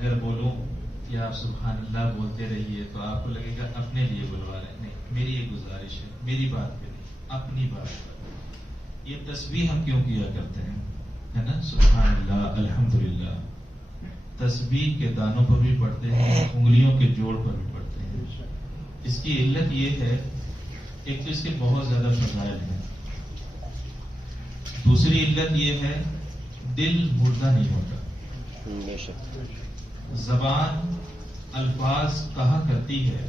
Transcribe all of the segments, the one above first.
اگر بولوں کہ آپ سبحان اللہ بولتے رہیے تو آپ کو لگے گا اپنے لیے بلوا رہے ہیں. نہیں، میری یہ گزارش ہے، میری بات پہ نہیں، اپنی بات پر. یہ تسبیح ہم کیوں کیا کرتے ہیں، ہے نا؟ سبحان اللہ، الحمدللہ. تسبیح کے دانوں پر بھی پڑھتے ہیں، انگلیوں کے جوڑ پر بھی پڑھتے ہیں. اس کی علت یہ ہے، ایک تو اس کے بہت زیادہ فضائل ہیں، دوسری علت یہ ہے دل مردہ نہیں ہوتا. زبان الفاظ کہا کرتی ہے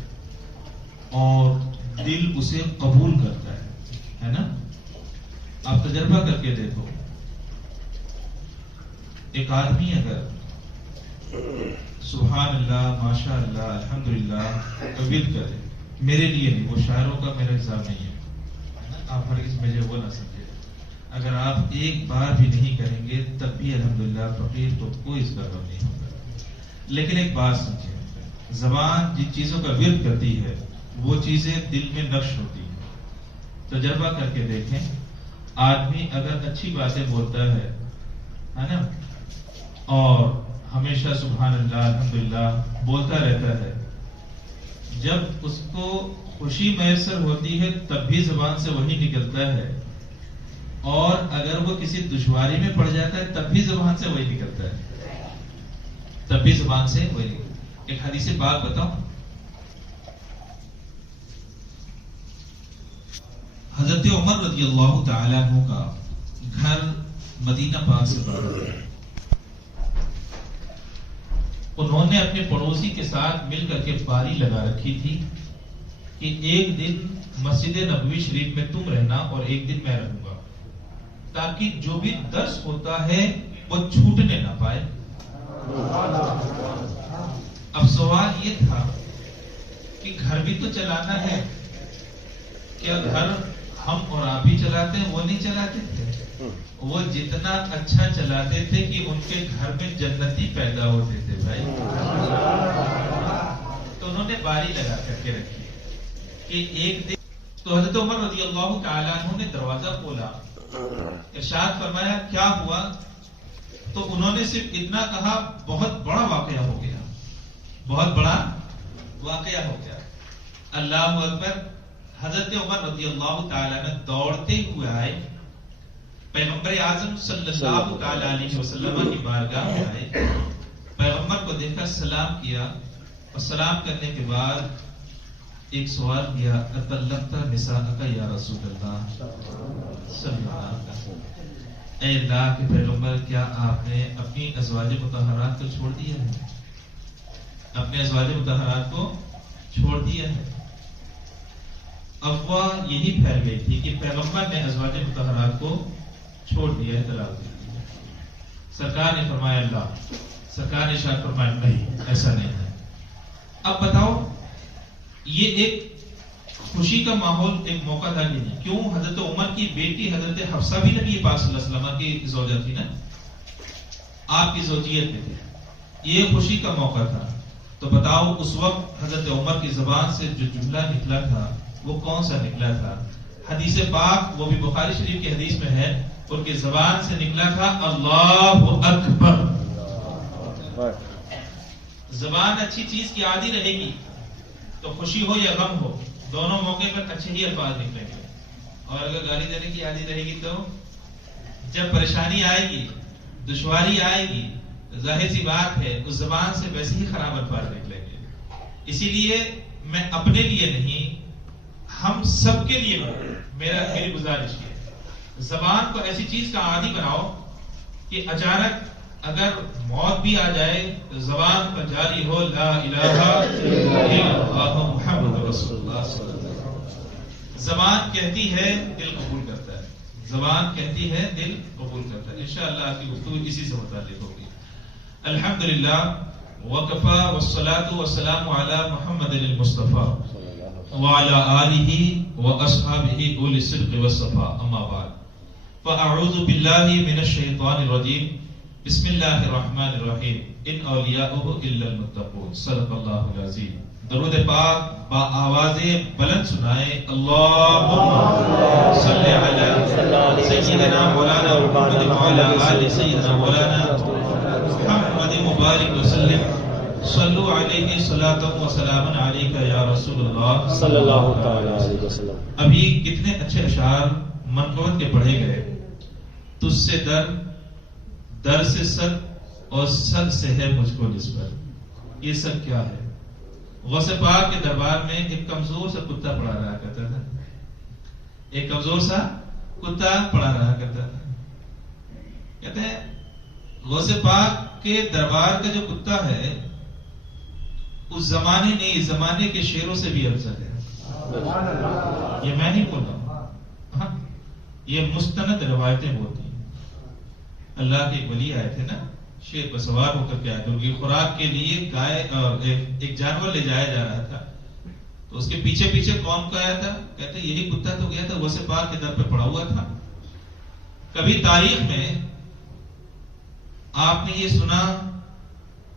اور دل اسے قبول کرتا ہے نا؟ آپ تجربہ کر کے دیکھو، ایک آدمی اگر سبحان اللہ، ماشاء اللہ، الحمدللہ قبول کرے، میرے لیے نہیں، وہ شاعروں کا میرا حساب نہیں ہے، آپ ہرگز مجھے وہ نہ سمجھے. اگر آپ ایک بار بھی نہیں کریں گے تب بھی الحمدللہ فقیر تو کوئی اس کا غم نہیں ہوگا. لیکن ایک بات سمجھیں، زبان جن چیزوں کا ورد کرتی ہے وہ چیزیں دل میں نقش ہوتی ہیں. تجربہ کر کے دیکھیں، آدمی اگر اچھی باتیں بولتا ہے نا، اور ہمیشہ سبحان اللہ الحمدللہ بولتا رہتا ہے، جب اس کو خوشی میسر ہوتی ہے تب بھی زبان سے وہی نکلتا ہے، اور اگر وہ کسی دشواری میں پڑ جاتا ہے تب بھی زبان سے وہی نکلتا ہے، تب بھی زبان سے وہی. ایک حدیث پاک بتاؤں، حضرت عمر رضی اللہ تعالیٰ عنہ کا گھر مدینہ پاک سے باہر ہے. انہوں نے اپنے پڑوسی کے ساتھ مل کر کے پاری لگا رکھی تھی کہ ایک دن مسجد نبوی شریف میں تم رہنا اور ایک دن میں رہوں گا، تاکہ جو بھی درس ہوتا ہے وہ چھوٹنے نہ پائے. اب سوال یہ تھا کہ گھر بھی تو چلانا ہے، کیا گھر ہم اور آپ ہی چلاتے ہیں؟ وہ نہیں چلاتے تھے، وہ جتنا اچھا چلاتے تھے کہ ان کے گھر میں جنتی پیدا ہوتے تھے بھائی. تو انہوں نے باری لگا کر کے رکھی کہ ایک دن. تو حضرت عمر رضی اللہ تعالیٰ عنہ نے دروازہ کھولا، ارشاد فرمایا کیا ہوا؟ تو انہوں نے صرف اتنا کہا، بہت بڑا واقعہ ہو گیا، بہت بڑا واقعہ ہو گیا. اللہ اکبر. حضرت عمر رضی اللہ تعالیٰ نے دوڑتے ہوئے آئے، پیغمبر اعظم صلی اللہ تعالیٰ علیہ وسلم کی بارگاہ میں آئے، پیغمبر کو دیکھا، سلام کیا، اور سلام کرنے کے بعد ایک سوال کیا، اطلقت نساءک یا رسول اللہ صلی اللہ علیہ وسلم، اے اللہ کے پیغمبر کیا آپ نے اپنی ازواج مطہرات کو چھوڑ دیا ہے؟ اپنے ازواج مطہرات کو چھوڑ دیا ہے. افواہ یہی پھیل گئی تھی کہ پیغمبر نے ازواج مطہرات کو چھوڑ دیا ہے، طلاق دے دیا. سرکار نے فرمایا اللہ، سرکار نے ارشاد فرمایا نہیں، ایسا نہیں ہے. اب بتاؤ، یہ ایک خوشی کا ماحول، ایک موقع تھا کہ نہیں؟ کیوں؟ حضرت عمر کی بیٹی حضرت حفصہ بھی نبی پاک صلی اللہ علیہ وسلم کی زوجہ تھی نا، آپ کی زوجیت میں تھی، یہ خوشی کا موقع تھا. تو بتاؤ اس وقت حضرت عمر کی زبان سے جو جملہ نکلا تھا وہ کون سا نکلا تھا؟ حدیث پاک وہ بھی بخاری شریف کی حدیث میں ہے، ان کی زبان سے نکلا تھا اللہ اکبر. زبان اچھی چیز کی عادی رہے گی تو خوشی ہو یا غم ہو دونوں موقع پر اچھے ہی الفاظ نکلیں گے، اور اگر گالی دینے کی عادی رہے گی تو جب پریشانی آئے گی، دشواری آئے گی، ظاہر سی بات ہے اس زبان سے ویسے ہی خراب الفاظ نکلیں گے. اسی لیے میں اپنے لیے نہیں، ہم سب کے لیے میری گزارش ہے، زبان کو ایسی چیز کا عادی بناؤ کہ اچانک اگر موت بھی آ جائے تو زبان پر جاری ہو لا الہ الا اللہ محمد رسول اللہ صلی اللہ علیہ وسلم. زبان کہتی ہے دل قبول کرتا ہے، زبان کہتی ہے دل قبول کرتا ہے. انشاءاللہ آپ کی گفتگو اسی سے متعلق ہوگی. الحمدللہ وکفی والصلاة والسلام علی محمد المصطفیٰ وعلی آلہ واصحابہ اولی الصدق والصفا. اما بعد فاعوذ باللہ من الشیطان الرجیم. بسم اللہ الرحمن الرحیم. ان اولیاؤہ الا المتقون. صدق اللہ العظیم. درود پاک با آواز بلند سنائے. اللہم صلی علی سیدنا مولانا محمد وعلی آل سیدنا مولانا محمد مبارک وسلم. صلو علیہ صلاۃ و سلام علیک یا رسول اللہ صلی اللہ تعالی علیہ وسلم. ابھی کتنے اچھے اشعار منقبت کے پڑھے گئے. تجھ سے در سے سر اور سر سے ہے مجھ کو نسبت. یہ سب کیا ہے؟ غوث پاک کے دربار میں ایک کمزور سا کتا پڑا رہا کرتا تھا. ایک کمزور سا کتا پڑا رہا کرتا تھا. کہتے ہیں غوث پاک کے دربار کا جو کتا ہے اس زمانے نے اس زمانے کے شیروں سے بھی افضل ہے. یہ میں نہیں بول رہا ہوں، یہ مستند روایتیں بولتی ہیں. اللہ کے ایک ولی آئے تھے نا، شیر پر سوار ہو کر کے آئے تھے. ان کی خوراک کے لیے گائے اور ایک جانور لے جایا جا رہا تھا. تو اس کے پیچھے پیچھے کون کا آیا تھا؟ کہتے یہی کتا تو گیا تھا غوث پاک کے در پہ پڑا ہوا تھا. کبھی تاریخ میں آپ نے یہ سنا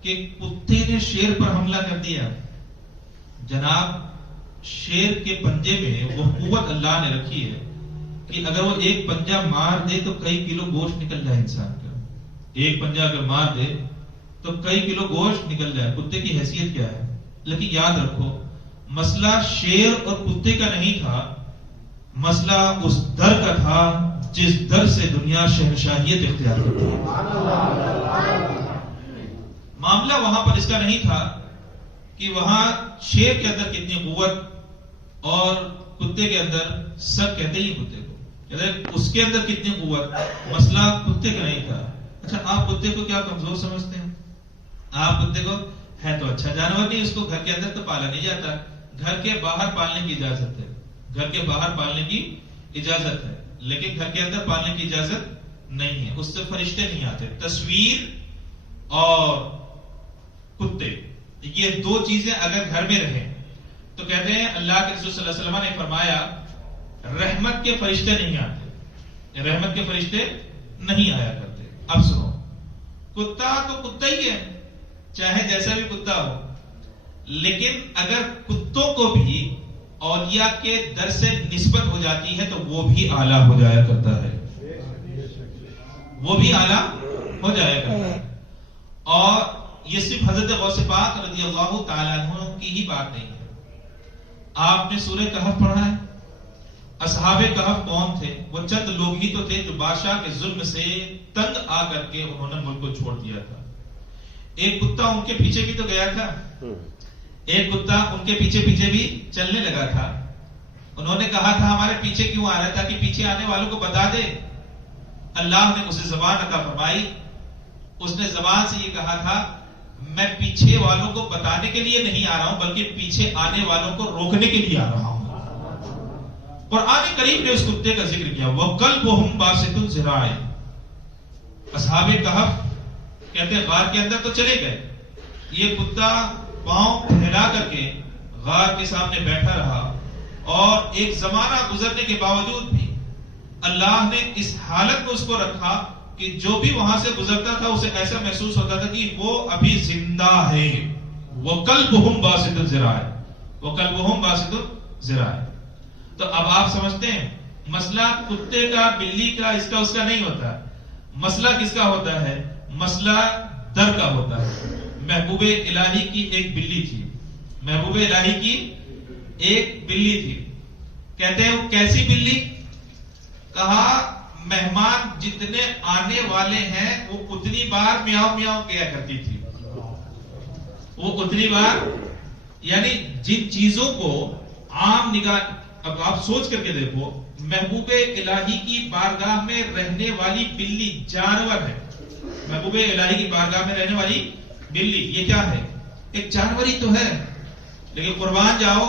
کہ کتے نے شیر پر حملہ کر دیا؟ جناب شیر کے پنجے میں وہ قوت اللہ نے رکھی ہے کہ اگر وہ ایک پنجہ مار دے تو کئی کلو گوشت نکل جائے انسان کا. ایک پنجہ اگر مار دے تو کئی کلو گوشت نکل جائے. کتے کی حیثیت کیا ہے؟ لیکن یاد رکھو مسئلہ شیر اور کتے کا نہیں تھا، مسئلہ اس در کا تھا جس در سے دنیا شہنشاہیت اختیار کرتی ہے. معاملہ وہاں پر اس کا نہیں تھا کہ وہاں شیر کے اندر کتنی قوت اور کتے کے اندر، سب کہتے ہی کتے کو کہتے اس کے اندر کتنی قوت. مسئلہ کتے کا نہیں تھا. اچھا آپ کتے کو کیا کمزور سمجھتے ہیں؟ آپ کتے کو ہے تو اچھا جانور نہیں، اس کو گھر کے اندر تو پالا نہیں جاتا. گھر کے باہر پالنے کی اجازت ہے، گھر کے باہر پالنے کی اجازت ہے، لیکن گھر کے اندر پالنے کی اجازت نہیں ہے. اس سے فرشتے نہیں آتے. تصویر اور کتے یہ دو چیزیں اگر گھر میں رہیں تو کہتے ہیں اللہ کے رسول صلی اللہ علیہ وسلم نے فرمایا رحمت کے فرشتے نہیں آتے، رحمت کے فرشتے نہیں آیا کرتے. اب سنو، کتا تو کتا ہی ہے چاہے جیسا بھی کتا ہو، لیکن اگر کتوں کو بھی اولیاء کے در سے نسبت ہو جاتی ہے تو وہ بھی اعلیٰ ہو جایا کرتا ہے، وہ بھی اعلیٰ ہو جایا کرتا ہے. اور یہ صرف حضرت غوث پاک رضی اللہ تعالیٰ عنہ کی ہی بات نہیں ہے. آپ نے سورہ کہف پڑھا ہے. اصحاب کہف کون تھے؟ وہ چند لوگ ہی تو تھے جو بادشاہ کے ظلم سے تنگ آ کر کے انہوں نے ملک کو چھوڑ دیا تھا. ایک کتا ان کے پیچھے بھی تو گیا تھا، ایک کتا ان کے پیچھے پیچھے بھی چلنے لگا تھا. انہوں نے کہا تھا ہمارے پیچھے کیوں آ رہا تھا کہ پیچھے آنے والوں کو بتا دے. اللہ نے اسے زبان عطا فرمائی. اس نے زبان سے یہ کہا تھا میں پیچھے والوں کو بتانے کے لیے نہیں آ رہا ہوں بلکہ پیچھے آنے والوں کو روکنے کے لیے آ رہا ہوں. قرآن کریم نے اس کتے کا ذکر کیا وَقَلْبُهُمْ بَاسِطُ الذِّرَاعِ. اصحاب کہف کہتے ہیں غار کے اندر تو چلے گئے، یہ کتا پاؤں پھیلا کر کے غار کے سامنے بیٹھا رہا اور ایک زمانہ گزرنے کے باوجود بھی اللہ نے اس حالت میں اس کو رکھا کہ جو بھی وہاں سے گزرتا تھا اسے ایسا محسوس ہوتا تھا کہ وہ ابھی زندہ ہے. وَقَلْبُهُمْ بَاسِطُ الذِّرَاعِ، وَقَلْبُهُمْ بَاسِطُ الذِّرَاعِ. تو اب آپ سمجھتے ہیں مسئلہ کتے کا، بلی کا، اس کا اس کا نہیں ہوتا. مسئلہ کس کا ہوتا ہے؟ مسئلہ در کا ہوتا ہے. محبوب الہی کی ایک بلی تھی، محبوب الہی کی ایک بلی تھی. کہتے ہیں وہ کیسی بلی؟ کہا مہمان جتنے آنے والے ہیں وہ اتنی بار میاؤ میاؤ کیا کرتی تھی. وہ اتنی بار، یعنی جن چیزوں کو عام نگاہ، اب آپ سوچ کر کے دیکھو محبوب الہی کی بارگاہ میں رہنے والی بلی جانور ہے. محبوب الہی کی بارگاہ میں رہنے والی بلی یہ کیا ہے؟ ایک جانور ہی تو ہے. لیکن قربان جاؤ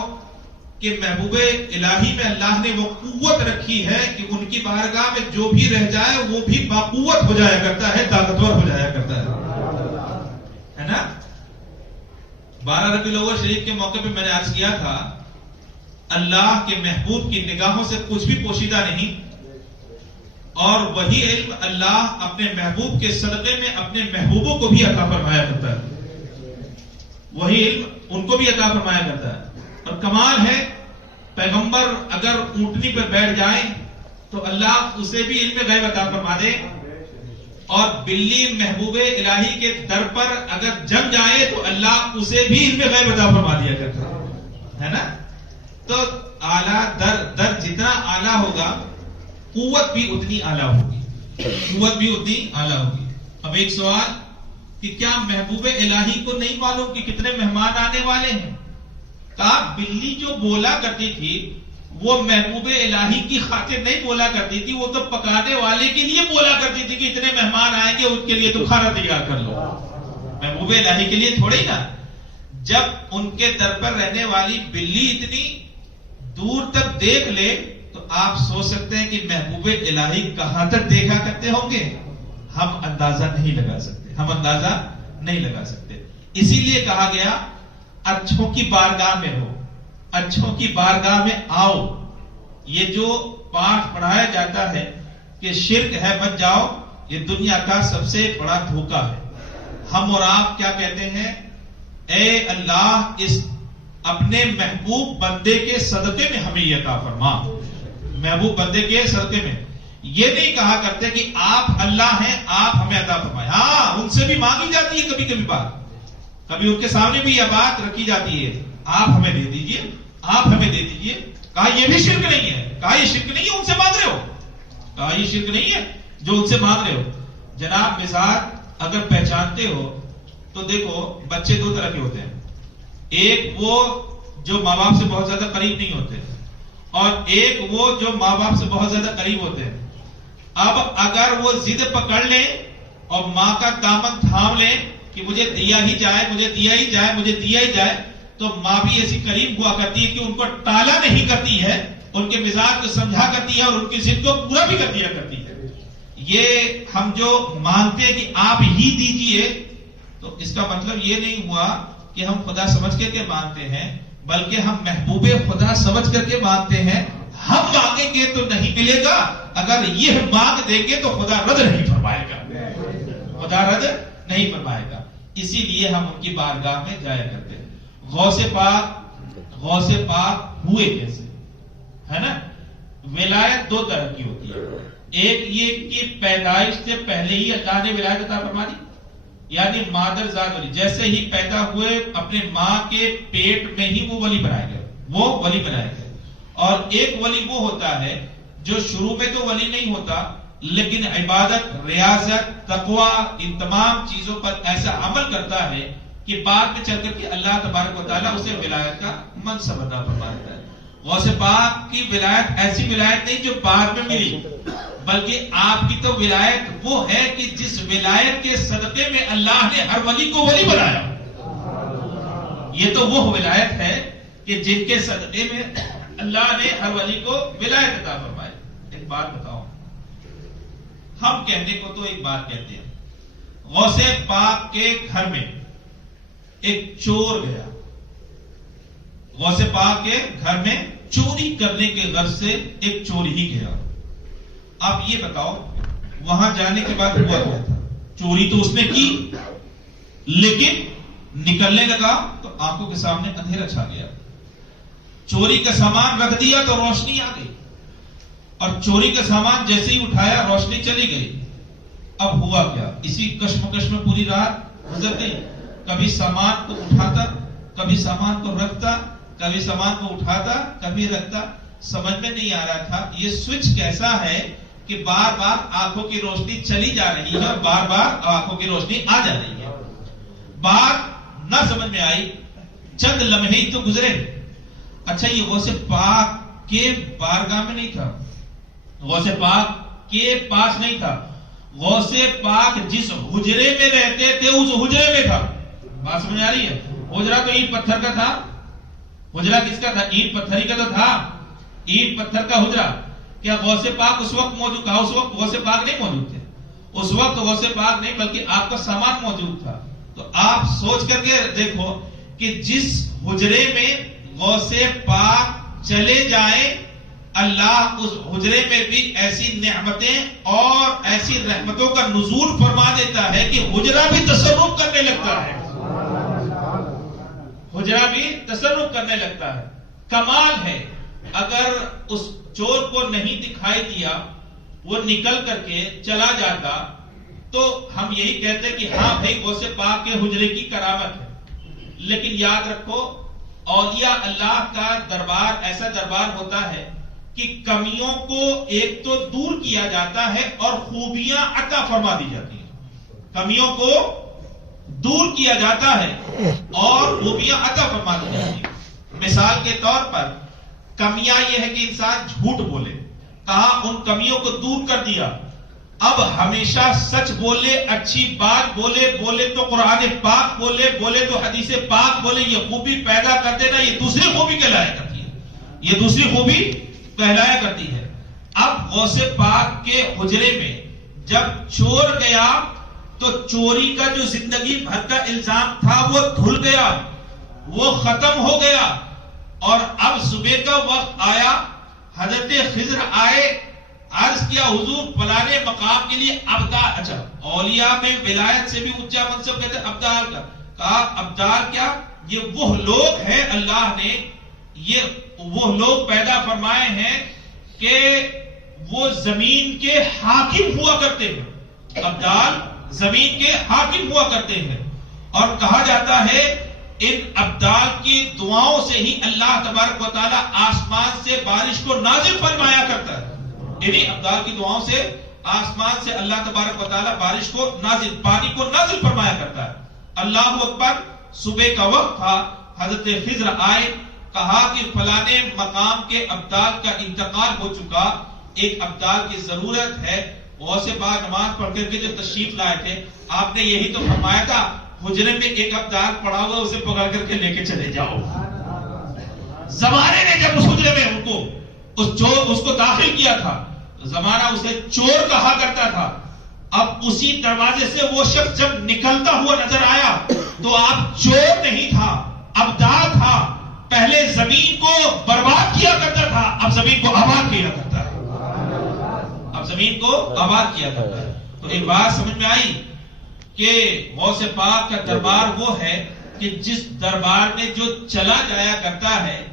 کہ محبوب الہی میں اللہ نے وہ قوت رکھی ہے کہ ان کی بارگاہ میں جو بھی رہ جائے وہ بھی باقوت ہو جایا کرتا ہے، طاقتور ہو جایا کرتا ہے نا. 12 ربیع الاول شریف کے موقع پہ میں نے عرض کیا تھا اللہ کے محبوب کی نگاہوں سے کچھ بھی پوشیدہ نہیں، اور وہی علم اللہ اپنے محبوب کے صدقے میں اپنے محبوبوں کو بھی عطا فرمایا کرتا ہے. وہی علم ان کو بھی عطا فرمایا کرتا ہے. اور کمال ہے پیغمبر اگر اونٹنی پر بیٹھ جائیں تو اللہ اسے بھی علم غیب عطا فرما دے. اور بلی محبوب الہی کے در پر اگر جم جائے تو اللہ اسے بھی علم غیب عطا فرما دیا کرتا ہے نا. تو اعلیٰ در جتنا اعلیٰ ہوگا قوت بھی اتنی اعلیٰ ہوگی، قوت بھی اتنی اعلیٰ ہوگی. اب ایک سوال کہ کیا محبوب الہی کو نہیں معلوم کہ کتنے مہمان آنے والے ہیں؟ کہا بلی جو بولا کرتی تھی وہ محبوب الہی کی خاطر نہیں بولا کرتی تھی، وہ تو پکانے والے کے لیے بولا کرتی تھی کہ اتنے مہمان آئیں گے ان کے لیے تو کھانا تیار کر لو. محبوب الہی کے لیے تھوڑی نا. جب ان کے در پر رہنے والی بلی اتنی دور تک دیکھ لے تو آپ سوچ سکتے ہیں کہ محبوب الہی کہاں تک دیکھا کرتے ہوں گے. ہم اندازہ نہیں لگا سکتے، ہم اندازہ نہیں لگا سکتے. اسی لیے کہا گیا اچھوں کی بارگاہ میں ہو، اچھوں کی بارگاہ میں آؤ. یہ جو پاٹھ پڑھایا جاتا ہے کہ شرک ہے بچ جاؤ، یہ دنیا کا سب سے بڑا دھوکہ ہے. ہم اور آپ کیا کہتے ہیں؟ اے اللہ اس اپنے محبوب بندے کے صدقے میں ہمیں یہ عطا فرما. محبوب بندے کے صدقے میں یہ نہیں کہا کرتے کہ آپ اللہ ہیں آپ ہمیں عطا فرمائیں. ہاں ان سے بھی مانگی جاتی ہے کبھی کبھی بات، کبھی ان کے سامنے بھی یہ بات رکھی جاتی ہے آپ ہمیں دے دیجئے، آپ ہمیں دے دیجئے. کہا یہ بھی شرک نہیں ہے، کہا یہ شرک نہیں ہے ان سے مانگ رہے ہو، کہا یہ شرک نہیں ہے جو ان سے مانگ رہے ہو. جناب مثال اگر پہچانتے ہو تو دیکھو بچے دو طرح کے ہوتے ہیں. ایک وہ جو ماں باپ سے بہت زیادہ قریب نہیں ہوتے اور ایک وہ جو ماں باپ سے بہت زیادہ قریب ہوتے ہیں. اب اگر وہ ضد پکڑ لیں اور ماں کا دامن تھام لیں کہ مجھے دیا ہی جائے، مجھے دیا ہی جائے، مجھے دیا ہی جائے، تو ماں بھی ایسی قریب ہوا کرتی ہے کہ ان کو ٹالا نہیں کرتی ہے، ان کے مزاج کو سمجھا کرتی ہے اور ان کی ضد کو پورا بھی کر دیا کرتی ہے. یہ ہم جو مانگتے ہیں کہ آپ ہی دیجئے تو اس کا مطلب یہ نہیں ہوا کہ ہم خدا سمجھ کر کے مانگتے ہیں، بلکہ ہم محبوب خدا سمجھ کر کے مانگتے ہیں. ہم مانگیں گے تو نہیں ملے گا، اگر یہ مانگ دیں گے تو خدا رد نہیں فرمائے گا، خدا رد نہیں فرمائے گا. اسی لیے ہم ان کی بارگاہ میں جایا کرتے ہیں. غوث پاک ہوئے کیسے ہے نا؟ ولایت دو طرح کی ہوتی ہے. ایک یہ کہ پیدائش سے پہلے ہی اللہ نے ولایت عطا فرما دی، یعنی مادر ذات ولی، جیسے ہی پیدا ہوئے اپنے ماں کے پیٹ میں ہی وہ ولی بنائے گئے، وہ ولی بنائے گئے. اور ایک ولی وہ ہوتا ہے جو شروع میں تو ولی نہیں ہوتا لیکن عبادت، ریاضت، تقوی ان تمام چیزوں پر ایسا عمل کرتا ہے کہ بعد میں چل کر کے اللہ تبارک و تعالیٰ اسے ولایت کا منصب عطا فرما دیتا ہے. غوث پاک کی ولایت ایسی ولایت نہیں جو بعد میں ملی، بلکہ آپ کی تو ولایت وہ ہے کہ جس ولایت کے صدقے میں اللہ نے ہر ولی کو ولی بنایا. یہ تو وہ ولایت ہے کہ جن کے صدقے میں اللہ نے ہر ولی کو ولایت عطا فرمائی. ایک بات بتاؤ، ہم کہنے کو تو ایک بات کہتے ہیں. غوث پاک کے گھر میں ایک چور گیا، غوث پاک کے گھر میں چوری کرنے کے غرض سے ایک چور ہی گیا. اب یہ بتاؤ وہاں جانے کے بعد ہوا کیا تھا؟ چوری تو اس نے کی لیکن نکلنے لگا تو آنکھوں کے سامنے اندھیرا چھا گیا. چوری کا سامان رکھ دیا تو روشنی آ گئی اور چوری کا سامان جیسے ہی اٹھایا روشنی چلی گئی. اب ہوا کیا؟ اسی کشمکش میں پوری رات گزر گئی. کبھی سامان کو اٹھاتا، کبھی سامان کو رکھتا، کبھی سامان کو اٹھاتا، کبھی رکھتا. سمجھ میں نہیں آ رہا تھا یہ سوئچ کیسا ہے کہ بار بار آنکھوں کی روشنی چلی جا رہی ہے اور بار بار آنکھوں کی روشنی آ جا رہی ہے. بات نہ سمجھ میں آئی، چند لمحے ہی تو گزرے. اچھا یہ غوث پاک کے بارگاہ میں نہیں تھا، غوث پاک کے پاس نہیں تھا. غوث پاک جس حجرے میں رہتے تھے اس حجرے میں تھا. بات سمجھ آ رہی ہے؟ حجرہ تو اینٹ پتھر کا تھا. حجرہ کس کا تھا؟ اینٹ پتھر ہی کا تو تھا، اینٹ پتھر کا حجرہ. کیا غوث پاک اس وقت موجود تھا؟ اس وقت غوث پاک نہیں موجود تھے. اس وقت غوث پاک نہیں بلکہ آپ کا سامان موجود تھا. تو آپ سوچ کر کے دیکھو کہ جس حجرے میں غوث پاک چلے جائیں اللہ اس حجرے میں بھی ایسی نعمتیں اور ایسی رحمتوں کا نزول فرما دیتا ہے کہ حجرہ بھی تصرف کرنے لگتا ہے، حجرہ بھی تصرف کرنے لگتا ہے. کمال ہے. اگر اس چور کو نہیں دکھائی دیا، وہ نکل کر کے چلا جاتا تو ہم یہی کہتے ہیں کہ ہاں بھائی غوث پاک کے حجرے کی کرامت ہے، لیکن یاد رکھو اولیاء اللہ کا دربار ایسا دربار ہوتا ہے کہ کمیوں کو ایک تو دور کیا جاتا ہے اور خوبیاں عطا فرما دی جاتی ہیں، کمیوں کو دور کیا جاتا ہے اور خوبیاں عطا فرما دی جاتی ہیں۔ مثال کے طور پر کمیاں یہ ہے کہ انسان جھوٹ بولے، کہا ان کمیوں کو دور کر دیا، اب ہمیشہ سچ بولے، اچھی بات بولے، بولے تو قرآن پاک بولے، بولے تو حدیث پاک بولے، یہ خوبی پیدا کر دینا یہ دوسری خوبی کہلایا کرتی ہے، یہ دوسری خوبی کہلایا کرتی ہے۔ اب غوث پاک کے حجرے میں جب چور گیا تو چوری کا جو زندگی بھر کا الزام تھا وہ دھل گیا، وہ ختم ہو گیا، اور اب صبح کا وقت آیا، حضرت خضر آئے، عرض کیا حضور فلانے مقام کے لیے ابدال، اچھا اولیاء میں ولایت سے بھی اونچا منصب کہتے ہیں ابدال کا، کہا ابدال کیا، یہ وہ لوگ ہیں اللہ نے یہ وہ لوگ پیدا فرمائے ہیں کہ وہ زمین کے حاکم ہوا کرتے ہیں، ابدال زمین کے حاکم ہوا کرتے ہیں، اور کہا جاتا ہے ان ابدال کی دعاؤں سے ہی اللہ تبارک و تعالی آسمان سے بارش کو نازل فرمایا کرتا ہے، انہی ابدال کی دعاؤں سے آسمان سے اللہ تبارک و تعالی بارش کو نازل، پانی کو نازل فرمایا کرتا ہے۔ اللہ اکبر، صبح کا وقت تھا، حضرت خضر آئے، کہا کہ فلانے مقام کے ابدال کا انتقال ہو چکا، ایک ابدال کی ضرورت ہے۔ غوث پاک نماز پڑھ کر کے جو تشریف لائے تھے، آپ نے یہی تو فرمایا تھا حجرے میں ایک ابدال پڑا ہوا اسے پکڑ کر کے لے کے چلے جاؤ۔ زمانے نے جب اس حجرے میں ان کو اس کو داخل کیا تھا، زمانہ اسے چور کہا کرتا تھا، اب اسی دروازے سے وہ شخص جب نکلتا ہوا نظر آیا تو آپ چور نہیں تھا، ابدال تھا، پہلے زمین کو برباد کیا کرتا تھا، اب زمین کو آباد کیا کرتا ہے، اب زمین کو آباد کیا کرتا ہے۔ تو ایک بات سمجھ میں آئی کہ غوث پاک کا دربار وہ ہے کہ جس دربار میں جو چلا جایا کرتا ہے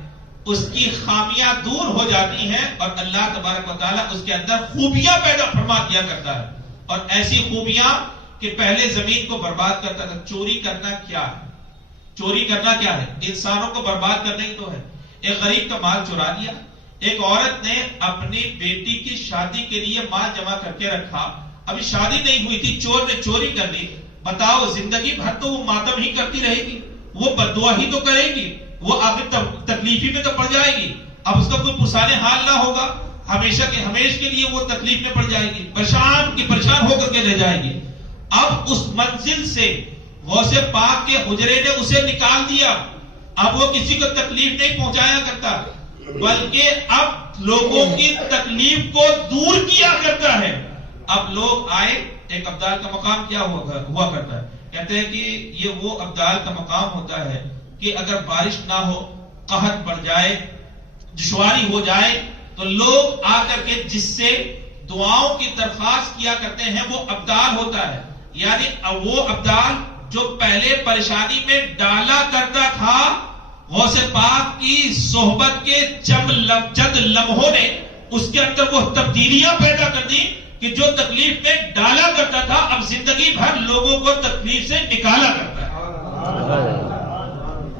اس کی خامیاں دور ہو جاتی ہیں اور اللہ تبارک و تعالیٰ اس کے اندر خوبیاں پیدا فرما دیا کرتا ہے، اور ایسی خوبیاں کہ پہلے زمین کو برباد کرتا تھا۔ چوری کرنا کیا ہے؟ چوری کرنا کیا ہے؟ انسانوں کو برباد کرنا ہی تو ہے۔ ایک غریب کا مال چرا لیا، ایک عورت نے اپنی بیٹی کی شادی کے لیے مال جمع کر کے رکھا، ابھی شادی نہیں ہوئی تھی، چور نے چوری کر لی، بتاؤ زندگی بھر تو وہ ماتم ہی کرتی رہے گی، وہ بددعا ہی تو کرے گی، وہ آخر تکلیفی میں تو پڑ جائے گی، اب اس کا کوئی پرسانے حال نہ ہوگا، ہمیشہ کے ہمیش کے لیے وہ تکلیف میں پڑ جائے گی، پریشان ہو کر کے رہ جائے گی۔ اب اس منزل سے غوث پاک کے حجرے نے اسے نکال دیا، اب وہ کسی کو تکلیف نہیں پہنچایا کرتا، بلکہ اب لوگوں کی تکلیف کو دور کیا کرتا ہے۔ اب لوگ آئے، ایک ابدال کا مقام کیا ہوا کرتا ہے، کہتے ہیں کہ یہ وہ ابدال کا مقام ہوتا ہے کہ اگر بارش نہ ہو، قحط بڑھ جائے، دشواری ہو جائے تو لوگ آ کر کے جس سے دعاؤں کی درخواست کیا کرتے ہیں وہ ابدال ہوتا ہے، یعنی وہ ابدال جو پہلے پریشانی میں ڈالا کرتا تھا، غوث پاک کی صحبت کے چند لمحوں نے اس کے اندر وہ تبدیلیاں پیدا کر دی کہ جو تکلیف میں ڈالا کرتا تھا اب زندگی بھر لوگوں کو تکلیف سے نکالا کرتا ہے،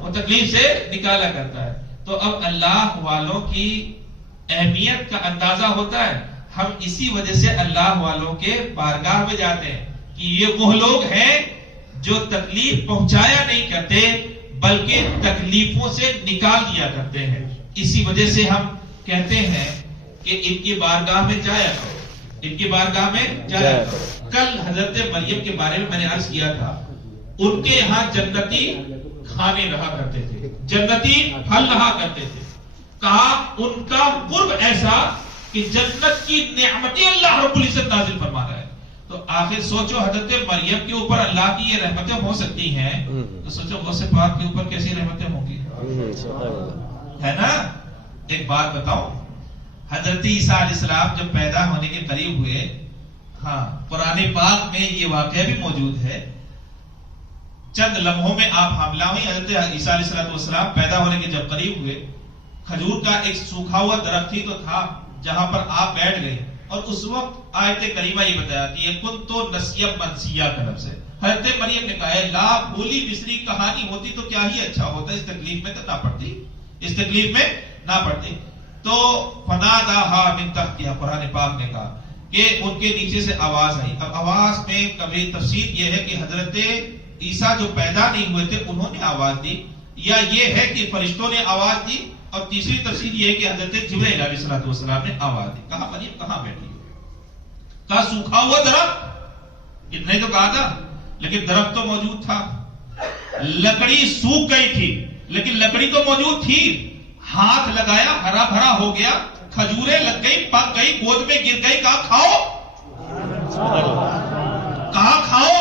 وہ تکلیف سے نکالا کرتا ہے۔ تو اب اللہ والوں کی اہمیت کا اندازہ ہوتا ہے، ہم اسی وجہ سے اللہ والوں کے بارگاہ میں جاتے ہیں کہ یہ وہ لوگ ہیں جو تکلیف پہنچایا نہیں کرتے بلکہ تکلیفوں سے نکال دیا کرتے ہیں، اسی وجہ سے ہم کہتے ہیں کہ ان کی بارگاہ میں جایا کرو، ان کی بارگاہ میں جایا کرو۔ کل حضرت مریم کے بارے میں نے عرض کیا تھا، ان کے یہاں جنتی کھانے رہا کرتے تھے، جنتی پھل رہا کرتے تھے، کہا ان کا قرب ایسا کہ جنت کی نعمتیں اللہ رب العزت نازل فرما رہا ہے۔ تو آخر سوچو حضرت مریم کے اوپر اللہ کی یہ رحمتیں ہو سکتی ہیں، تو سوچو غوث پاک کے اوپر کیسی رحمتیں ہوں گی، ہے نا؟ ایک بات بتاؤں، حضرت عیسیٰ علیہ السلام جب پیدا ہونے کے قریب ہوئے، ہاں قرآن پاک میں یہ واقعہ بھی موجود ہے، چند لمحوں میں آپ حاملہ ہوئی، حضرت عیسیٰ علیہ السلام پیدا ہونے کے جب قریب ہوئے، کھجور کا ایک سوکھا ہوا درخت ہی تو تھا جہاں پر آپ بیٹھ گئے، اور اس وقت آیت کریمہ یہ بتاتی ہے کن تو نسیم منسیہ کا لفظ ہے. حضرت مریم نے کہا ہے لا بھولی بسری کہانی ہوتی تو کیا ہی اچھا ہوتا, اس تکلیف میں تو نہ پڑتی, اس تکلیف میں نہ پڑتی. تو فناداہا من تحتہا, قرآن پاک نے کہا کہ ان کے نیچے سے آواز آئی. اب آواز میں کبھی تفسیر یہ ہے کہ حضرت عیسیٰ جو پیدا نہیں ہوئے تھے انہوں نے آواز دی, یا یہ ہے کہ فرشتوں نے آواز دی, اور تیسری تفسیر یہ ہے کہ حضرت جبرائیل علیہ السلام نے آواز دی. کہا مریم کہاں بیٹھی ہو؟ کہا سوکھا ہوا درخت. اتنا ہی تو کہا تھا, لیکن درخت تو موجود تھا. لکڑی سوکھ گئی تھی لیکن لکڑی تو موجود تھی. ہاتھ لگایا ہرا بھرا ہو گیا, کھجوریں لگ گئی, پک گئی, گود میں گر گئی. کہا کھاؤ, کہا کھاؤ.